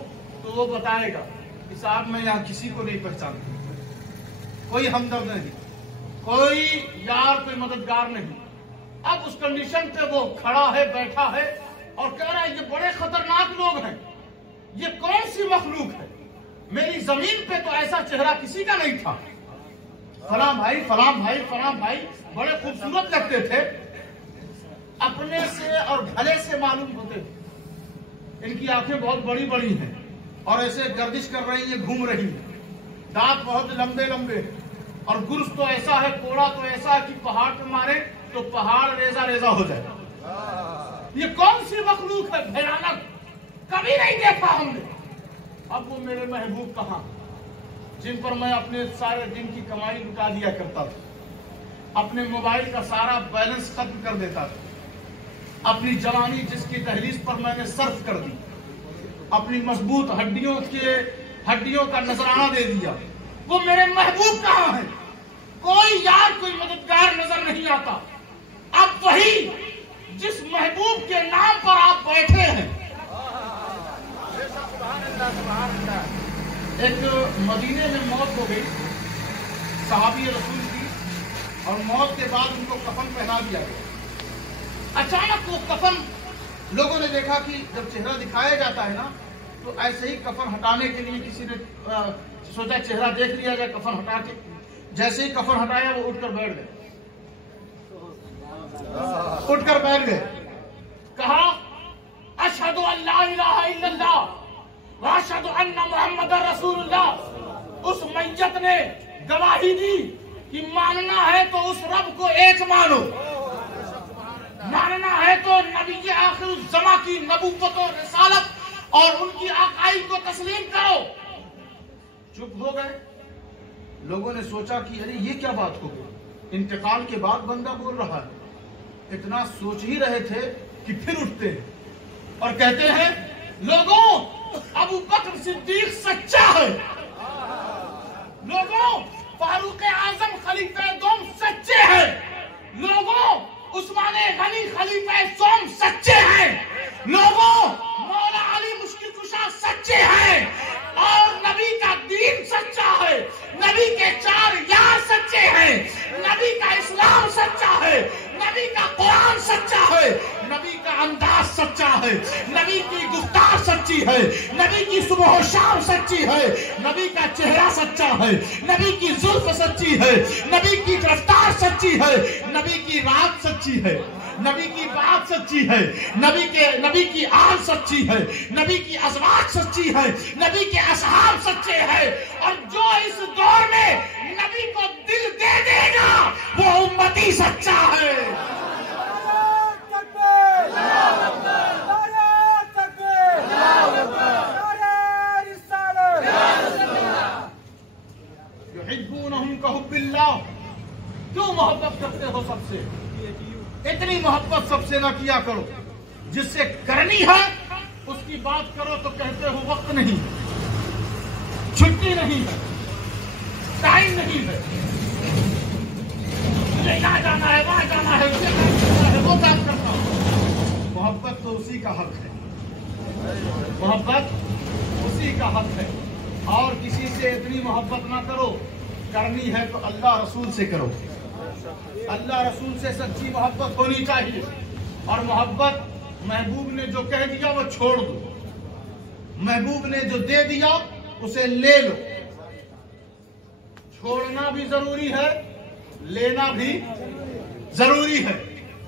तो वो बताएगा कि साहब मैं यहाँ किसी को नहीं पहचानता, कोई हमदर्द नहीं, कोई यार, कोई मददगार नहीं। अब उस कंडीशन पे वो खड़ा है, बैठा है और कह रहा है ये बड़े खतरनाक लोग हैं, یہ کون سی مخلوق ہے؟ میری زمین پہ تو ایسا چہرہ کسی کا نہیں تھا. فلاں بھائی فلاں بھائی فلاں بھائی بڑے خوبصورت لگتے تھے، اپنے سے اور بھلے سے معلوم ہوتے تھے. ان کی آنکھیں بہت بڑی بڑی ہیں اور ایسے گردش کر رہی ہیں، گھوم رہی ہیں. دانت بہت لمبے لمبے اور گرس تو ایسا ہے، کوڑا تو ایسا ہے کہ پہاڑ پہ مارے تو پہاڑ ریزہ ریزہ ہو جائے. یہ کون سی مخلوق ہے بھیانک؟ کبھی نہیں دیکھا ہم نے. اب وہ میرے محبوب کہاں جن پر میں اپنے سارے دن کی کمائی لٹا دیا کرتا تھا، اپنے موبائل کا سارا بیلنس ختم کر دیتا تھا، اپنی جوانی جس کی دہلیز پر میں نے صرف کر دی، اپنی مضبوط ہڈیوں کا نذرانہ دے دیا. وہ میرے محبوب کہاں ہے؟ کوئی یار کوئی مددگار نظر نہیں آتا. اب وہی جس محبوب کے نام پر آپ بیٹھے ہیں. ایک مدینے میں موت ہو گئی صحابی رسول کی، اور موت کے بعد ان کو کفن پہنا دیا گیا. اچانک وہ کفن لوگوں نے دیکھا کہ جب چہرہ دکھایا جاتا ہے نا تو ایسے ہی کفن ہٹانے کے لیے کسی نے سوچا چہرہ دیکھ لیا جائے کفن ہٹا کے. جیسے ہی کفن ہٹایا وہ اٹھ کر بیٹھ گئے. کہا اشہد ان لا الہ الا اللہ واشہد ان محمد رسول اللہ. اس میت نے گواہی دی کہ ماننا ہے تو اس رب کو ایک مانو، ماننا ہے تو نبی آخر الزماں کی نبوت و رسالت اور ان کی آقائی کو تسلیم کرو. چپ ہو گئے. لوگوں نے سوچا کہ ارے یہ کیا بات ہو گئی، انتقال کے بعد بندہ بول رہا ہے. اتنا سوچ ہی رہے تھے کہ پھر اٹھتے ہیں اور کہتے ہیں لوگوں ابو بکر صدیق سچا ہے، لوگوں فاروق اعظم خلیفہ دوم سچے ہیں، لوگوں عثمان غنی خلیفہ سوم سچے ہیں، لوگوں مولا علی مشکل کشا سچے ہیں، اور نبی کا دین سچا ہے، نبی کے 4 یار سچے ہیں، نبی کا اسلام سچا ہے، نبی کا قرآن سچا ہے، نبی کا انداز سچا ہے، نبی کی گفتار سچی ہے، نبی کی صبح و شام سچی ہے، نبی کا چہرہ سچا ہے، نبی کی زلف سچی ہے، نبی کی رفتار سچی ہے، نبی کی رات سچی ہے، نبی کی بات سچی ہے، نبی کی آن سچی ہے، نبی کی ازواج سچی ہے، نبی کے اصحاب سچے ہیں. اور جو اس دور میں نبی کو دل دے دے گا وہ امتی سچا ہے. یحبونہم کحب اللہ. کیوں محبت کرتے ہو سب سے؟ اتنی محبت سب سے نہ کیا کرو. جس سے کرنی ہے اس کی بات کرو تو کہتے ہو وقت نہیں، چھٹی نہیں ہے، ٹائم نہیں ہے، مجھے یہاں جانا ہے، وہاں جانا ہے، وہ کام کرتا ہوں. محبت تو اسی کا حق ہے، محبت اسی کا حق ہے. اور کسی سے اتنی محبت نہ کرو. کرنی ہے تو اللہ رسول سے کرو. اللہ رسول سے سچی محبت ہونی چاہیے. اور محبت محبوب نے جو کہہ دیا وہ چھوڑ دو، محبوب نے جو دے دیا اسے لے لو. چھوڑنا بھی ضروری ہے، لینا بھی ضروری ہے.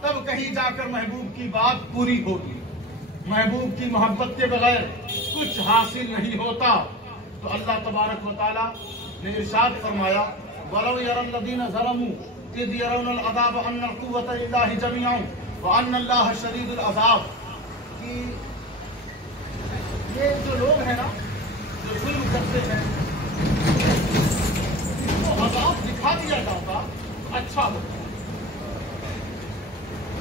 تب کہیں جا کر محبوب کی بات پوری ہوگی. محبوب کی محبت کے بغیر کچھ حاصل نہیں ہوتا. تو اللہ تبارک و تعالی نے ارشاد فرمایا وَلَوْ يَرَى الَّذِينَ ظَلَمُوا إِذْ يَرَوْنَ الْعَذَابَ أَنَّ الْقُوَّةَ لِلَّهِ جَمِيعًا وَأَنَّ اللَّهَ شَدِيدُ الْعَذَابِ. کہ یہ جو لوگ ہیں نا جو ظلم کرتے ہیں اس کو عذاب دکھا دیا جاتا اچھا ہوتا.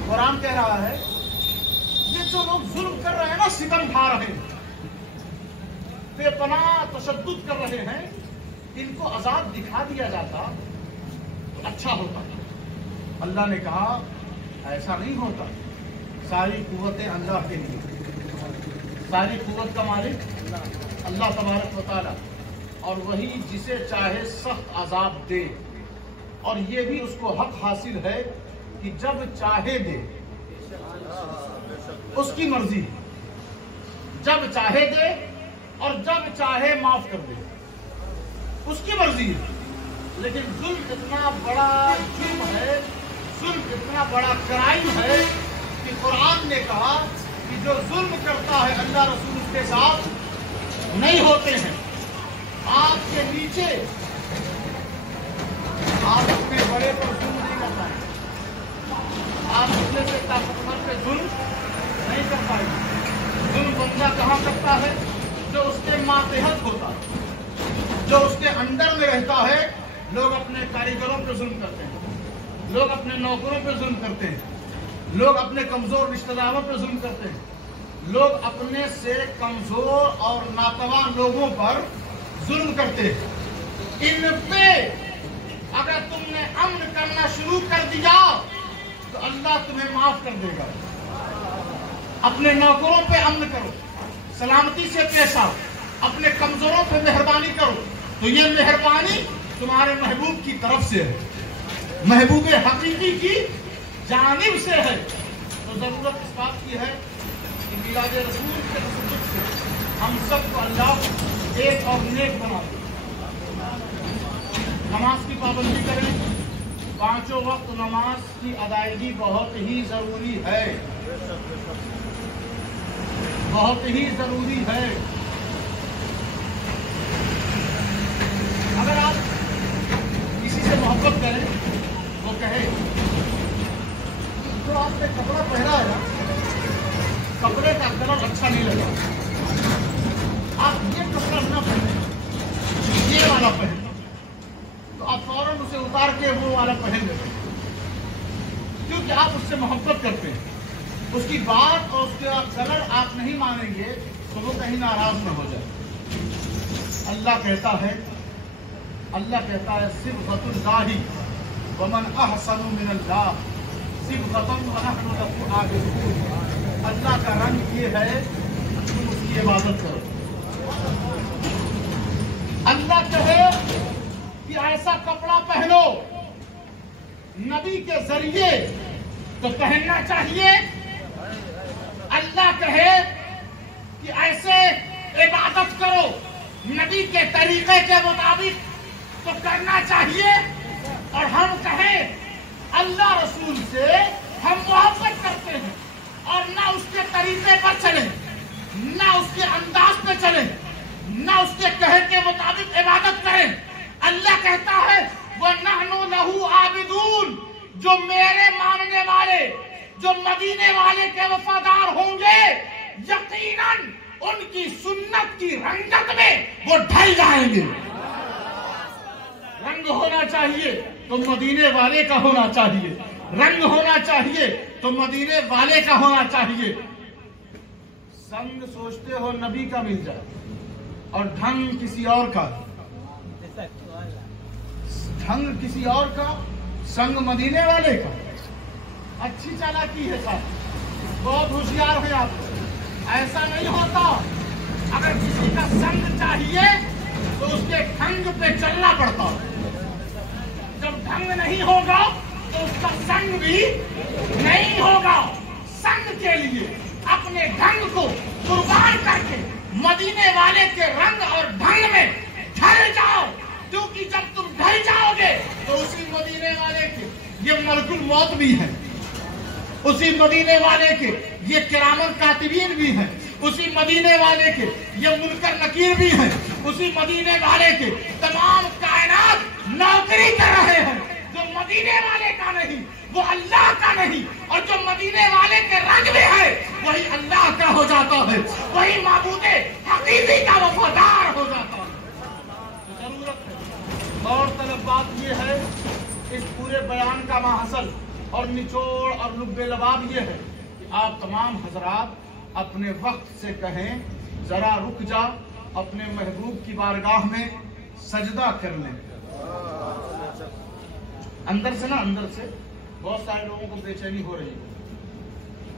قرآن کہہ رہا ہے یہ جو لوگ ظلم کر رہے ہیں نا، ستم ڈھا رہے ہیں، بے پناہ تشدد کر رہے ہیں، ان کو عذاب دکھا دیا جاتا تو اچھا ہوتا. اللہ نے کہا ایسا نہیں ہوتا. ساری قوتیں اللہ کے لیے، ساری قوت کا مالک اللہ تبارک و تعالی، اور وہی جسے چاہے سخت عذاب دے. اور یہ بھی اس کو حق حاصل ہے کہ جب چاہے دے، اس کی مرضی. جب چاہے دے اور جب چاہے معاف کر دے، اس کی مرضی ہے۔ لیکن ظلم اتنا بڑا جرم ہے، ظلم اتنا بڑا کرائم ہے کہ قرآن نے کہا کہ جو ظلم کرتا ہے اللہ رسول اس کے ساتھ نہیں ہوتے ہیں۔ آپ کے نیچے آپ اپنے بڑے پر ظلم نہیں کر پائیں گے، آپ اپنے سے طاقتور پہ ظلم نہیں کر پائیں گے۔ ظلم بندہ کہاں کرتا ہے؟ جو اس کے ماتحت ہوتا ہے، جو اس کے اندر میں رہتا ہے۔ لوگ اپنے کاریگروں پہ ظلم کرتے ہیں، لوگ اپنے نوکروں پہ ظلم کرتے ہیں، لوگ اپنے کمزور رشتہ داروں پہ ظلم کرتے ہیں، لوگ اپنے سے کمزور اور ناتوان لوگوں پر ظلم کرتے ہیں۔ ان پہ اگر تم نے امن کرنا شروع کر دیا تو اللہ تمہیں معاف کر دے گا۔ اپنے نوکروں پہ امن کرو، سلامتی سے پیش آؤ، اپنے کمزوروں پہ مہربانی کرو، تو یہ مہربانی تمہارے محبوب کی طرف سے ہے، محبوب حقیقی کی جانب سے ہے۔ تو ضرورت اس بات کی ہے کہ میلاد رسول کے تصدق سے ہم سب کو اللہ ایک اور نیک بنا دے۔ نماز کی پابندی کریں، پانچوں وقت نماز کی ادائیگی بہت ہی ضروری ہے، بہت ہی ضروری ہے۔ اگر آپ کسی سے محبت کریں، وہ کہے جو آپ نے کپڑا پہنا ہے نا، کپڑے کا کلر اچھا نہیں لگا، آپ یہ کپڑا نہ پہنیں، یہ والا پہنیں، تو آپ فوراً اسے اتار کے وہ والا پہن لیتے ہیں، کیونکہ آپ اس سے محبت کرتے ہیں۔ اس کی بات اور اس کا کلر آپ نہیں مانیں گے تو وہ کہیں ناراض نہ ہو جائے۔ اللہ کہتا ہے صبغۃ اللہ ومن احسن من اللہ صبغۃ ونحن له عابدون۔ اللہ کا رنگ یہ ہے تم اس کی عبادت کرو۔ اللہ کہے کہ ایسا کپڑا پہنو نبی کے ذریعے تو پہننا چاہیے۔ اللہ کہے کہ ایسے عبادت کرو نبی کے طریقے کے مطابق تو کرنا چاہیے، اور ہم کہیں اللہ رسول سے ہم محبت کرتے ہیں اور نہ اس کے طریقے پر چلیں، نہ اس کے انداز پہ چلیں، نہ اس کے کہے کے مطابق عبادت کریں۔ اللہ کہتا ہے وَنَحْنُ لَهُ عَابِدُونَ، جو میرے ماننے والے، جو مدینے والے کے وفادار ہوں گے، یقیناً ان کی سنت کی رنگت میں وہ ڈھل جائیں گے۔ رنگ ہونا چاہیے تو مدینے والے کا ہونا چاہیے، رنگ ہونا چاہیے تو مدینے والے کا ہونا چاہیے۔ سنگ سوچتے ہو نبی کا مل جائے اور ڈھنگ کسی اور کا، ڈھنگ کسی اور کا، سنگ مدینے والے کا۔ اچھی چالاکی ہے صاحب، بہت ہوشیار ہیں آپ۔ ایسا نہیں ہوتا، اگر کسی کا سنگ چاہیے تو اس کے ڈھنگ پہ چلنا پڑتا، جب ڈھنگ نہیں ہوگا تو اس کا سنگ بھی نہیں ہوگا۔ سنگ کے لیے اپنے ڈھنگ کو قربان کر کے مدینے والے کے رنگ اور ڈھنگ میں ڈھل جاؤ، کیونکہ جب تم ڈھل جاؤ گے تو اسی مدینے والے کے یہ ملک الموت بھی ہے، اسی مدینے والے کے یہ کرامن کاتبین بھی ہیں، اسی مدینے والے کے یہ منکر نکیر بھی ہیں، اسی مدینے والے کے تمام کائنات نوکری کر رہے ہیں۔ جو مدینے والے کا نہیں وہ اللہ کا نہیں، اور جو مدینے والے کے رنگ میں ہے وہی اللہ کا ہو جاتا ہے، وہی معبود حقیقی کا وفادار ہو جاتا ہے۔ ضرورت ہے اور طلب بات یہ ہے، اس پورے بیان کا ماحصل اور نچوڑ اور لب لباب یہ ہے کہ آپ تمام حضرات اپنے وقت سے کہیں ذرا رک جا، اپنے محبوب کی بارگاہ میں سجدہ کر لیں۔ اندر سے نا، اندر سے بہت سارے لوگوں کو بے چینی ہو رہی ہے،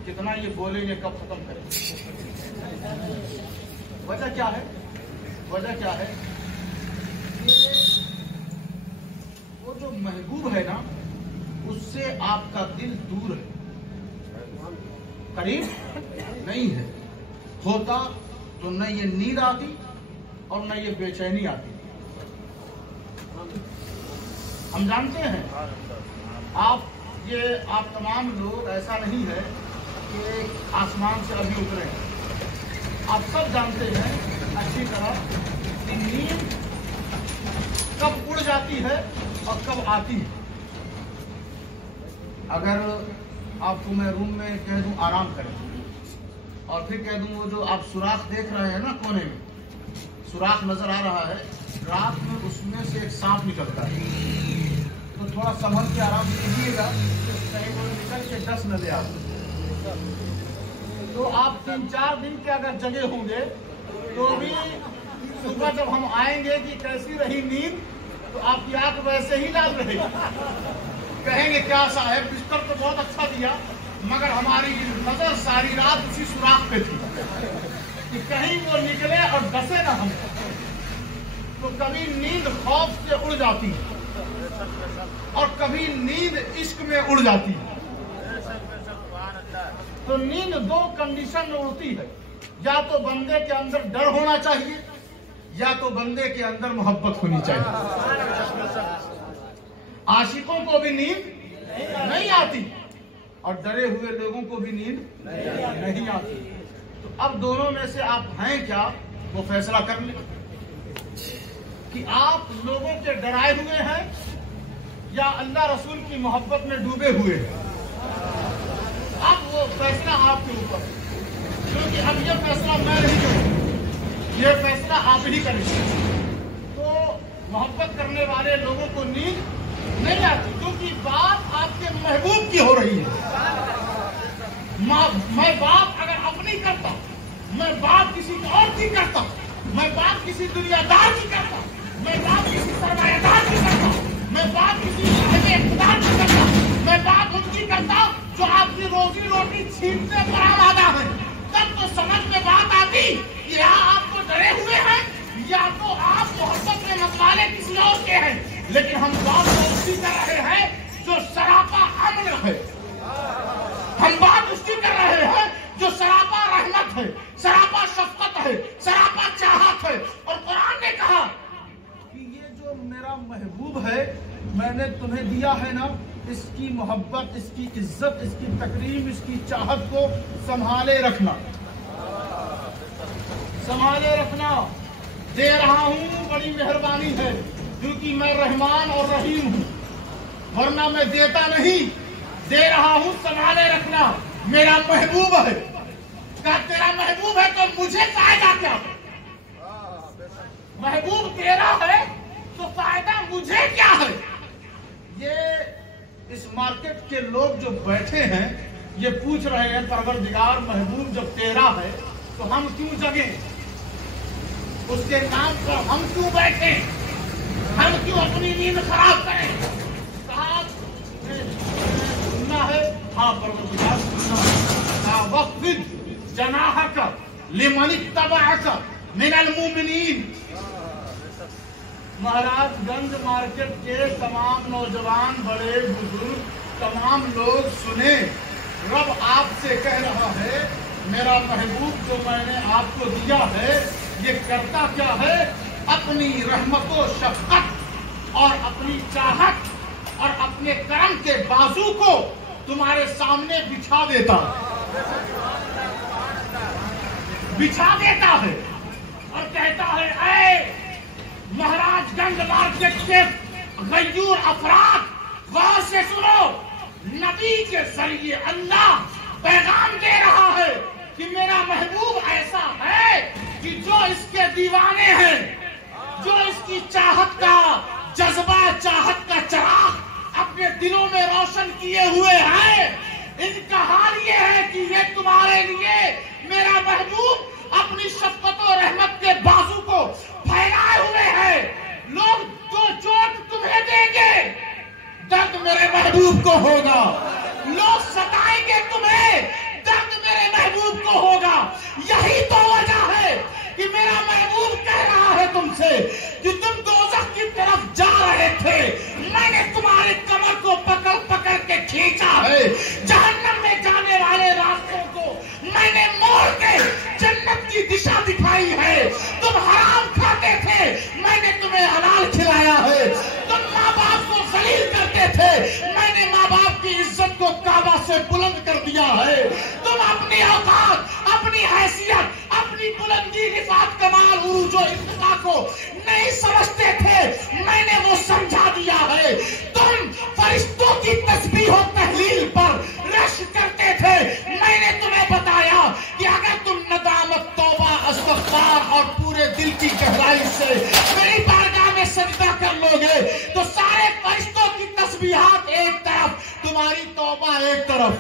کتنا یہ بولیں گے، کب ختم کریں۔ وجہ کیا ہے؟ وجہ کیا ہے؟ وہ جو محبوب ہے نا، اس سے آپ کا دل دور ہے، قریب نہیں ہے۔ ہوتا تو نہ یہ نیند آتی और न ये बेचैनी आती। हम जानते हैं आप तमाम लोग, ऐसा नहीं है कि आसमान से अभी उतरे हैं। आप सब जानते हैं अच्छी तरह कि नींद कब उड़ जाती है और कब आती है। अगर आपको मैं रूम में कह दूं आराम करें और फिर कह दूं वो जो आप सुराख देख रहे हैं ना, कोने में सुराख नजर आ रहा है, रात में उसमें से एक सांप निकलता है, तो थोड़ा संभल के आराम कीजिएगा, कहीं वो निकल के डस न ले आप। तो आप 3-4 दिन के अगर जगे होंगे तो भी सुबह जब हम आएंगे कि कैसी रही नींद, तो आपकी आंख वैसे ही लाल रहेगी। कहेंगे क्या साहब बिस्तर तो बहुत अच्छा दिया, मगर हमारी नजर सारी रात उसी सुराख पे थी कि कहीं वो निकले और डसे ना हम। तो कभी नींद खौफ से उड़ जाती है और कभी नींद इश्क में उड़ जाती है। तो नींद 2 कंडीशन में उड़ती है, या तो बंदे के अंदर डर होना चाहिए या तो बंदे के अंदर मोहब्बत होनी चाहिए। आशिकों को भी नींद नहीं आती और डरे हुए लोगों को भी नींद नहीं आती। तो अब दोनों में से आप हैं क्या, वो फैसला कर लें कि आप लोगों के डराए हुए हैं या अल्लाह रसूल की मोहब्बत में डूबे हुए हैं। अब वो फैसला आपके ऊपर, क्योंकि अब ये फैसला मैं नहीं करूँ, ये फैसला आप ही करेंगे। तो मोहब्बत करने वाले लोगों को नींद नहीं आती, क्योंकि बात आपके महबूब की हो रही है। मैं बात अगर अपनी करता, मैं बात किसी और की करता, मैं बात किसी दुनियादार की करता, मैं बात किसी सरमायादार की करता, मैं बात किसी इक़्तिदार की करता, मैं बात उनकी करता जो आपकी रोजी रोटी छीनने पर आमादा है, तब तो समझ में बात आती कि या आपको डरे हुए हैं या तो आप मोहब्बत में मतवाले किसी और के हैं। लेकिन हम बात उसकी कर रहे हैं जो सरापा अमन है, हम बात उसकी कर रहे हैं जो सरापा रहमत है, सरापा शफकत है, सरापा चाहत है। और कुरान ने कहा कि ये जो मेरा महबूब है मैंने तुम्हें दिया है ना, इसकी मोहब्बत, इसकी इज्जत, इसकी तकरीम, इसकी चाहत को संभाले रखना, संभाले रखना। दे रहा हूं बड़ी मेहरबानी है, क्योंकि मैं रहमान और रहीम हूं, वरना मैं देता नहीं। दे रहा हूं, संभाले रखना, मेरा महबूब है। क्या तेरा महबूब है तो मुझे फायदा क्या है? महबूब तेरा है तो फायदा मुझे क्या है? ये इस मार्केट के लोग जो बैठे हैं ये पूछ रहे हैं, परवरदिगार महबूब जब तेरा है तो हम क्यों जगे, उसके नाम पर हम क्यों बैठे, हम क्यों अपनी नींद खराब करें? साहब सुनना है, हाँ परवरदिगार सुनना है। वक़्फ़िज़ जनाहक लिमन इत्तबअक मिनल मुमिनीन। महाराजगंज मार्केट के तमाम नौजवान, बड़े बुजुर्ग, तमाम लोग सुने, रब आपसे कह रहा है मेरा महबूब जो मैंने आपको दिया है ये करता क्या है? अपनी रहमतो शफकत और अपनी चाहत और अपने करम के बाजू को तुम्हारे सामने बिछा देता है और कहता है ऐ महाराजगंज मार्केट के गयूर अफराद गौर से सुनो, नबी के जरिए अल्लाह पैगाम दे रहा है कि मेरा महबूब ऐसा है कि जो इसके दीवाने हैं, जो इसकी चाहत का जज्बा, चाहत का चिराग अपने दिलों में रोशन किए हुए हैं, इनका हाल ये है कि ये तुम्हारे लिए मेरा महबूब अपनी शफ़क़त और रहमत के बाजू को फैलाए हुए हैं। लोग जो चोट तुम्हें देंगे दर्द मेरे महबूब को होगा, लोग सताएंगे तुम्हें दर्द मेरे महबूब को होगा। यही तो वजह है कि मेरा महबूब कह रहा है तुमसे कि तुम दोज़ख की तरफ जा रहे थे, मैंने तुम्हारे कमर को पकड़ पकड़ के खींचा है, जहन्नम में जाने वाले रास्तों को मैंने मोड़ के जन्नत की दिशा दिखाई है। तुम हराम खाते थे, मैंने तुम्हें हलाल खिलाया है। तुम माँ बाप को जलील करते थे, मैंने माँ बाप की इज्जत को काबा से बुलंद कर दिया है। तुम अपनी औकात, अपनी हैसियत, अपनी बुलंदी, रिफात, कमाल, उरूज और इर्तिका को नहीं समझते थे, मैंने वो समझा दिया है। तुम फरिश्तों की तस्बीह और तहलील पर रश करते थे, मैंने तुम्हें बताया कि अगर तुम नदामत, तौबा, इस्तिग़फ़ार और पूरे दिल की गहराई से मेरी बारगाह में सजदा कर लोगे तो सारे फरिश्तों की तस्बीहात एक तरफ, तुम्हारी तौबा एक तरफ।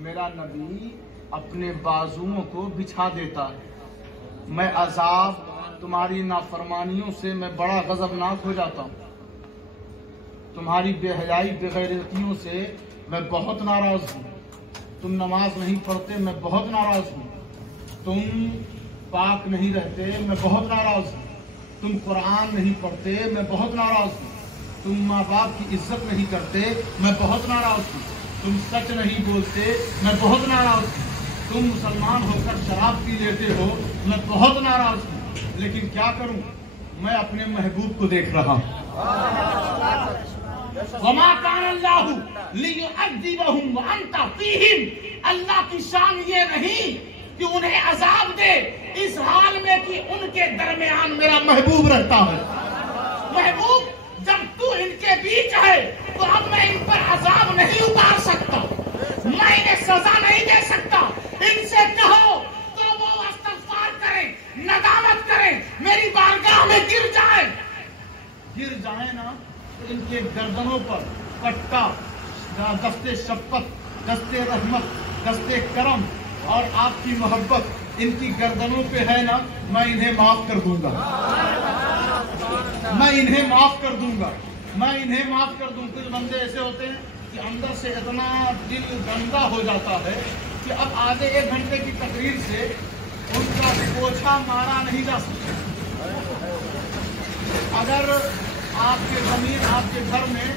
मेरा नबी अपने बाजुओं को बिछा देता है। मैं अजाब, तुम्हारी नाफरमानियों से मैं बड़ा गजबनाक हो जाता हूँ। तुम्हारी बेहयाई, बेगैरतियों से मैं बहुत नाराज हूँ। तुम नमाज नहीं पढ़ते, मैं बहुत नाराज हूँ। तुम पाक नहीं रहते, मैं बहुत नाराज हूँ। तुम कुरान नहीं पढ़ते, मैं बहुत नाराज हूँ। तुम माँ बाप की इज्जत नहीं करते, मैं बहुत नाराज हूँ। तुम सच नहीं बोलते, मैं बहुत नाराज हूँ। तुम मुसलमान होकर शराब पी लेते हो, मैं बहुत नाराज हूँ। लेकिन क्या करूँ, मैं अपने महबूब को देख रहा हूँ। वमा कान अल्लाहु लियुअज़्ज़िबहुम व अंत फीहिम। अल्लाह की शान ये नहीं कि उन्हें अजाब दे इस हाल में कि उनके दरमियान मेरा महबूब रहता है। महबूब, जब तू इनके बीच है तो अब मैं इन पर अजाब नहीं उतार सकता, मैं इन्हें सजा नहीं दे सकता। इनसे कहो तो वो इस्तिग़फ़ार करें, नदामत करें, मेरी बारगाह में गिर जाए ना तो इनके गर्दनों पर पट्टा, दस्ते शफ़क़त, दस्ते रहमत, दस्ते करम और आपकी मोहब्बत इनकी गर्दनों पे है ना, मैं इन्हें माफ कर दूंगा। मैं इन्हें माफ कर दूंगा। मैं इन्हें माफ कर दूं। कुछ बंदे ऐसे होते हैं कि अंदर से इतना दिल गंदा हो जाता है कि अब आधे एक घंटे की तकरीर से उनका पोछा मारा नहीं जा सकता। अगर आपके जमीन, आपके घर में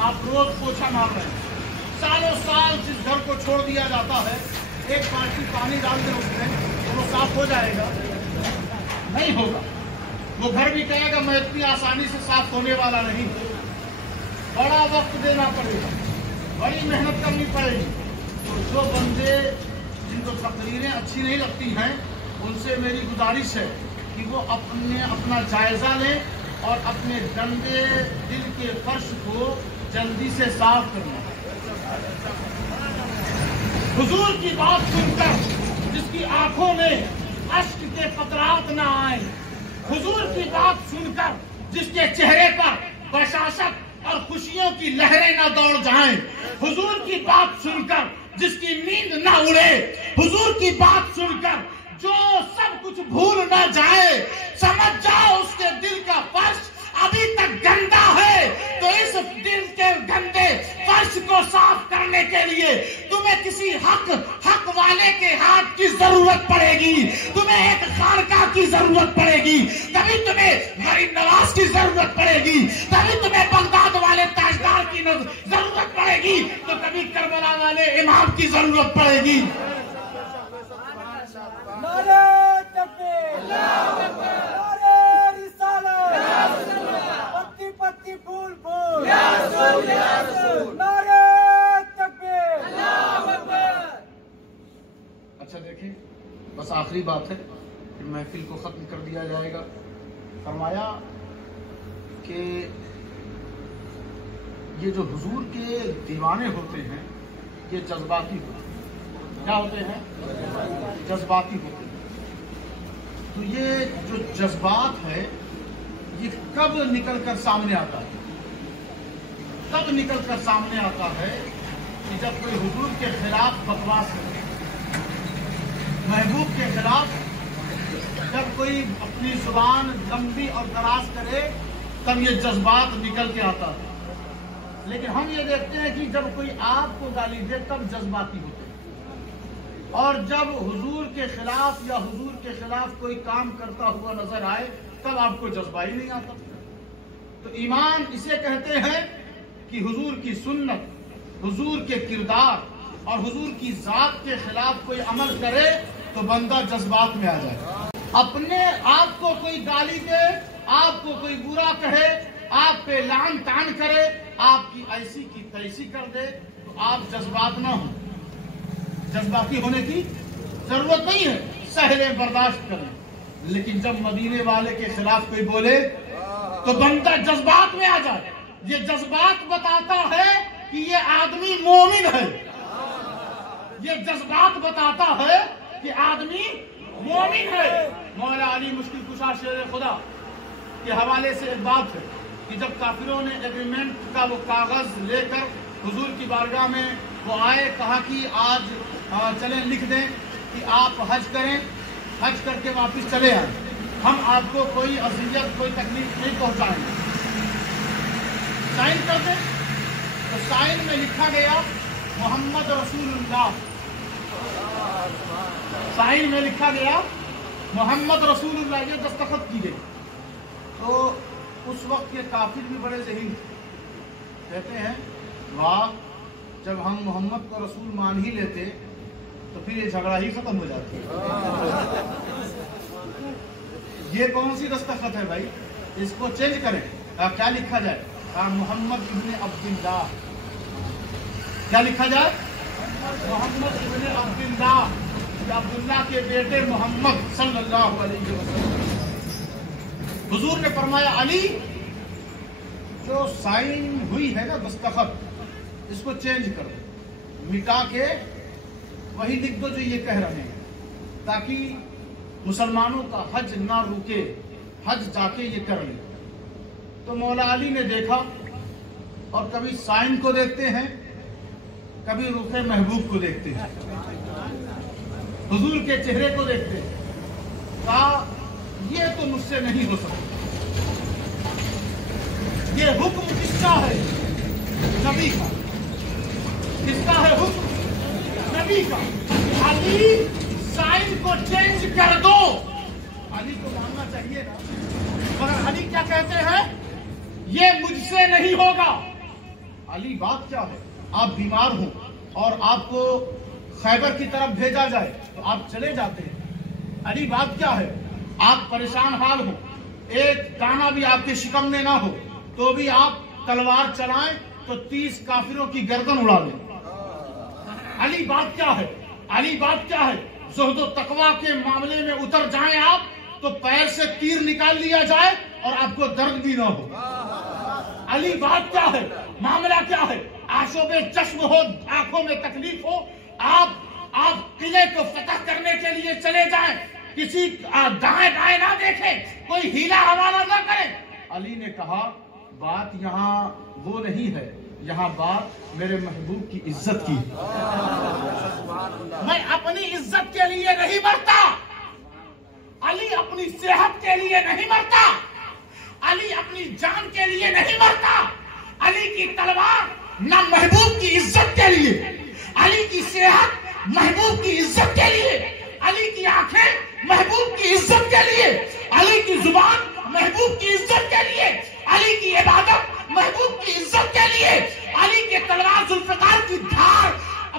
आप रोज पोछा मार रहे हैं, सालों साल जिस घर को छोड़ दिया जाता है, एक बाल्टी पानी डाल दें उसमें तो वो साफ हो जाएगा? नहीं होगा। वो घर भी कहेगा मैं इतनी आसानी से साफ होने वाला नहीं। बड़ा वक्त देना पड़ेगा, बड़ी मेहनत करनी पड़ेगी। तो जो बंदे जिनको तकरीरें अच्छी नहीं लगती हैं, उनसे मेरी गुजारिश है कि वो अपना जायजा लें और अपने गंदे दिल के फर्श को जल्दी से साफ करें। हुजूर की बात सुनकर जिसकी आंखों में अश्क के कतरात न आए, हुजूर की बात सुनकर जिसके चेहरे पर बशाशत और खुशियों की लहरें न दौड़ जाएं, हुजूर की बात सुनकर जिसकी नींद न उड़े, हुजूर की बात सुनकर जो सब कुछ भूल न जाए, समझ जाओ उसके दिल का फर्श अभी तक गंदा है। तो इस दिल के गंदे फर्श को साफ करने के लिए तुम्हें किसी हक वाले के हाथ की जरूरत पड़ेगी, तुम्हें एक खानका की जरूरत पड़ेगी, कभी तुम्हें गरीब नवाज की जरूरत पड़ेगी, कभी तुम्हें बगदाद वाले ताजदार की जरूरत पड़ेगी, तो कभी करबला वाले इमाम की जरूरत पड़ेगी। अच्छा देखिए, बस आखिरी बात है कि महफिल को खत्म कर दिया जाएगा। फरमाया कि ये जो हुजूर के दीवाने होते हैं ये जज्बाती होते हैं। क्या होते हैं? जज्बाती होते हैं। तो ये जो जज्बात है ये कब निकल कर सामने आता है? तब निकल कर सामने आता है कि जब कोई हुजूर के खिलाफ बकवास करे, महबूब के खिलाफ जब कोई अपनी जुबान लंबी और दराज करे, तब ये जज्बात निकल के आता है। लेकिन हम ये देखते हैं कि जब कोई आपको गाली दे तब जज्बाती होते हैं। اور جب حضور کے خلاف یا حضور کے خلاف کوئی کام کرتا ہوا نظر آئے تب آپ کو جذبہ ہی نہیں آتا. تو ایمان اسے کہتے ہیں کہ حضور کی سنت، حضور کے کردار اور حضور کی ذات کے خلاف کوئی عمل کرے تو بندہ جذبات میں آ جائے. اپنے آپ کو کوئی گالی دے، آپ کو کوئی برا کہے، آپ پہ لعن طعن کرے، آپ کی ایسی کی تیسی کر دے تو آپ جذبات نہ ہوں. جذباتی ہونے کی ضرورت نہیں ہے، سہلے برداشت کریں. لیکن جب مدینے والے کے خلاف کوئی بولے تو بندہ جذبات میں آ جائے. یہ جذبات بتاتا ہے کہ یہ آدمی مومن ہے. یہ جذبات بتاتا ہے کہ آدمی مومن ہے. مولا علی مشکل کشا شیر خدا کے حوالے سے ایک بات ہے کہ جب کافروں نے ایگریمنٹ کا وہ کاغذ لے کر حضور کی بارگاہ میں وہ آئے، کہا کہ آج چلیں لکھ دیں کہ آپ حج کریں، حج کر کے واپس چلے آئیں، ہم آپ کو کوئی اذیت کوئی تکلیف نہیں پہنچائیں گے، سائن کر دیں. تو سائن میں لکھا گیا محمد رسول اللہ. سائن میں لکھا گیا محمد رسول اللہ، یہ دستخط کی گئی. تو اس وقت کے کافر بھی بڑے ذہین کہتے ہیں واہ، جب ہم محمد کو رسول مان ہی لیتے تو پھر یہ جھگڑا ہی ختم ہو جاتی. یہ کون سی دستخط ہے بھائی، اس کو چینج کریں. کیا لکھا جائے؟ محمد ابن عبداللہ. کیا لکھا جائے؟ محمد ابن عبداللہ، عبداللہ کے بیٹے محمد صلی اللہ علیہ وسلم. حضور نے فرمایا علی جو سائن ہوئی ہے نا دستخط، اس کو چینج کر دو، مٹا کے وہی لکھ دو جو یہ کہہ رہے ہیں، تاکہ مسلمانوں کا حج نہ رکے، حج جا کے یہ کر لیں. تو مولا علی نے دیکھا، اور کبھی سائن کو دیکھتے ہیں، کبھی رخ محبوب کو دیکھتے ہیں، حضور کے چہرے کو دیکھتے ہیں. کہا یہ تو مجھ سے نہیں ہو سکتا. یہ حکم کس کا ہے؟ نبی کا. کس کا ہے حکم؟ نبی کا. علی سائن کو چینج کر دو. علی کو ماننا چاہیے نا، مگر علی کیا کہتے ہیں؟ یہ مجھ سے نہیں ہوگا. علی بات کیا ہے؟ آپ بیمار ہوں اور آپ کو خیبر کی طرف بھیجا جائے تو آپ چلے جاتے ہیں. علی بات کیا ہے؟ آپ پریشان حال ہوں، ایک دانہ بھی آپ کے شکم میں نہ ہو تو بھی آپ تلوار چلائیں تو 30 کافروں کی گردن اڑا دیں. علی بات کیا ہے؟ علی بات کیا ہے؟ زہد و تقویٰ کے معاملے میں اتر جائیں آپ تو پیر سے تیر نکال لیا جائے اور آپ کو درد بھی نہ ہو. علی بات کیا ہے؟ معاملہ کیا ہے؟ آشوب چشم ہو، آنکھوں میں تکلیف ہو، آپ قلعے کو فتح کرنے کے لیے چلے جائیں، کسی دائیں بائیں نہ دیکھیں، کوئی ہیلا حوالہ نہ کریں. علی نے کہا بات یہاں وہ نہیں ہے، یہاں بات میرے محبوب کی عزت کی. میں اپنی عزت کے لیے نہیں مرتا. علی اپنی صحت کے لیے نہیں مرتا. علی اپنی جان کے لیے نہیں مرتا. علی کی تلوار نہ محبوب کی عزت کے لیے، علی کی صحت محبوب کی عزت کے لیے، علی کی آنکھیں محبوب کی عزت کے لیے، علی کی زبان محبوب کی عزت کے لیے، علی کی عبادت محبوب کی عزت کے لیے، علی کے تلوار ذوالفقار کی دھار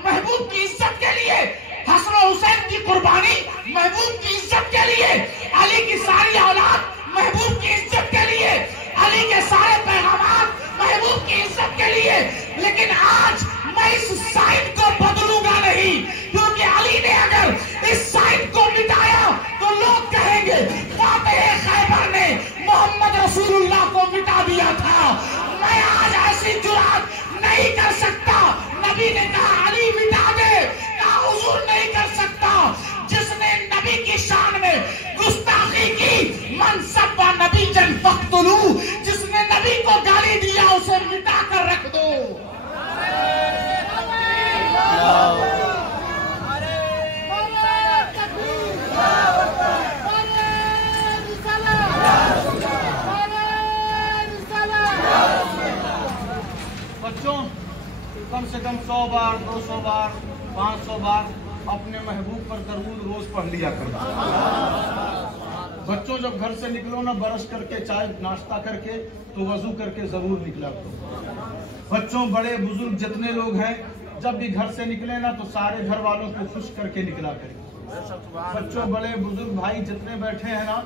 محبوب کی عزت کے لیے، حسن و حسین کی قربانی محبوب کی عزت کے لیے، علی کی ساری اولاد محبوب کی عزت کے لیے، علی کے سارے پیغامات محبوب کی عزت کے لیے. لیکن آج میں اس سائن کو بدلوں گا نہیں، کیونکہ علی نے اگر اس سائن کو مٹایا تو لوگ کہیں گے فاتح خیبر نے محمد رسول اللہ کو مٹا دیا تھا. میں آج ایسی جرات نہیں کر سکتا. نبی نے کہا علی مٹا دے، کہا حضور نہیں کر سکتا. جس نے نبی کی شان میں گستاخی کی، من سب نبی جن فقتلو، جس نے نبی کو گالی دیا اسے مٹا کر رکھ دو. بچوں کم سے کم 100 بار 200 بار 500 بار اپنے محبوب پر درود روز پڑھ لیا کرو۔ بچوں جب گھر سے نکلو نا برش کر کے چائے ناشتہ کر کے تو وضو کر کے ضرور نکلا کرو۔ بچوں بڑے بزرگ جتنے لوگ ہیں جب بھی گھر سے نکلے نا تو سارے گھر والوں کو خوش کر کے نکلا کریں۔ بچوں بڑے بزرگ بھائی جتنے بیٹھے ہیں نا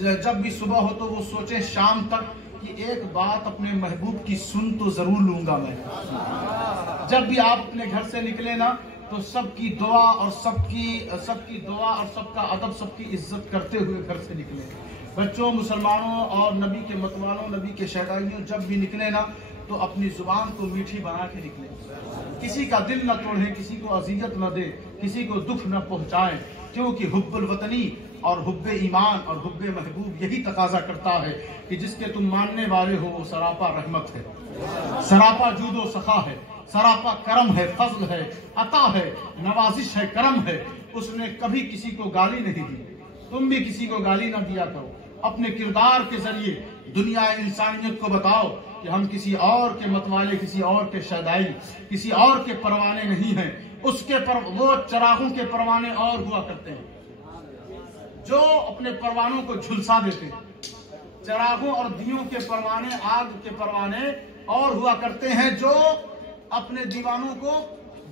جب بھی صبح ہو تو وہ سوچیں شام تک کہ ایک بات اپنے محبوب کی سن تو ضرور لوں گا میں۔ جب بھی آپ اپنے گھر سے نکلے نا تو سب کی دعا اور سب کی دعا اور سب کا ادب سب کی عزت کرتے ہوئے گھر سے نکلے۔ بچوں مسلمانوں اور نبی کے متوالوں نبی کے شہدائیوں جب بھی نکلے نا تو اپنی زبان کو میٹھی بنا کے نکلے، کسی کا دل نہ توڑیں، کسی کو اذیت نہ دے، کسی کو دکھ نہ پہنچائیں، کیونکہ حب الوطنی اور حب ایمان اور حب محبوب یہی تقاضا کرتا ہے کہ جس کے تم ماننے والے ہو وہ سراپا رحمت ہے، سراپا جود و سخا ہے، سراپا کرم ہے، فضل ہے، عطا ہے، نوازش ہے، کرم ہے۔ اس نے کبھی کسی کو گالی نہیں دی، تم بھی کسی کو گالی نہ دیا کرو۔ اپنے کردار کے ذریعے دنیا انسانیت کو بتاؤ کہ ہم کسی اور کے متوالے، کسی اور کے شہدائی، کسی اور کے پروانے نہیں ہیں۔ اس کے وہ چراغوں کے پروانے اور ہوا کرتے ہیں جو اپنے پروانوں کو جھلسا دیتے ہیں، چراغوں اور دیوں کے پروانے، آگ کے پروانے اور ہوا کرتے ہیں جو اپنے دیوانوں کو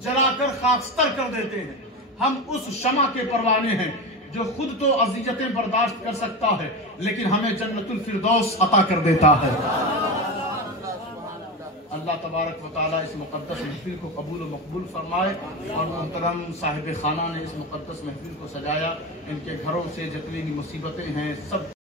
جلا کر خاکستر کر دیتے ہیں۔ ہم اس شمع کے پروانے ہیں جو خود تو اذیتیں برداشت کر سکتا ہے لیکن ہمیں جنت الفردوس عطا کر دیتا ہے۔ اللہ تبارک و تعالیٰ اس مقدس محفل کو قبول و مقبول فرمائے، اور محترم صاحب خانہ نے اس مقدس محفل کو سجایا، ان کے گھروں سے جتنی بھی مصیبتیں ہیں سب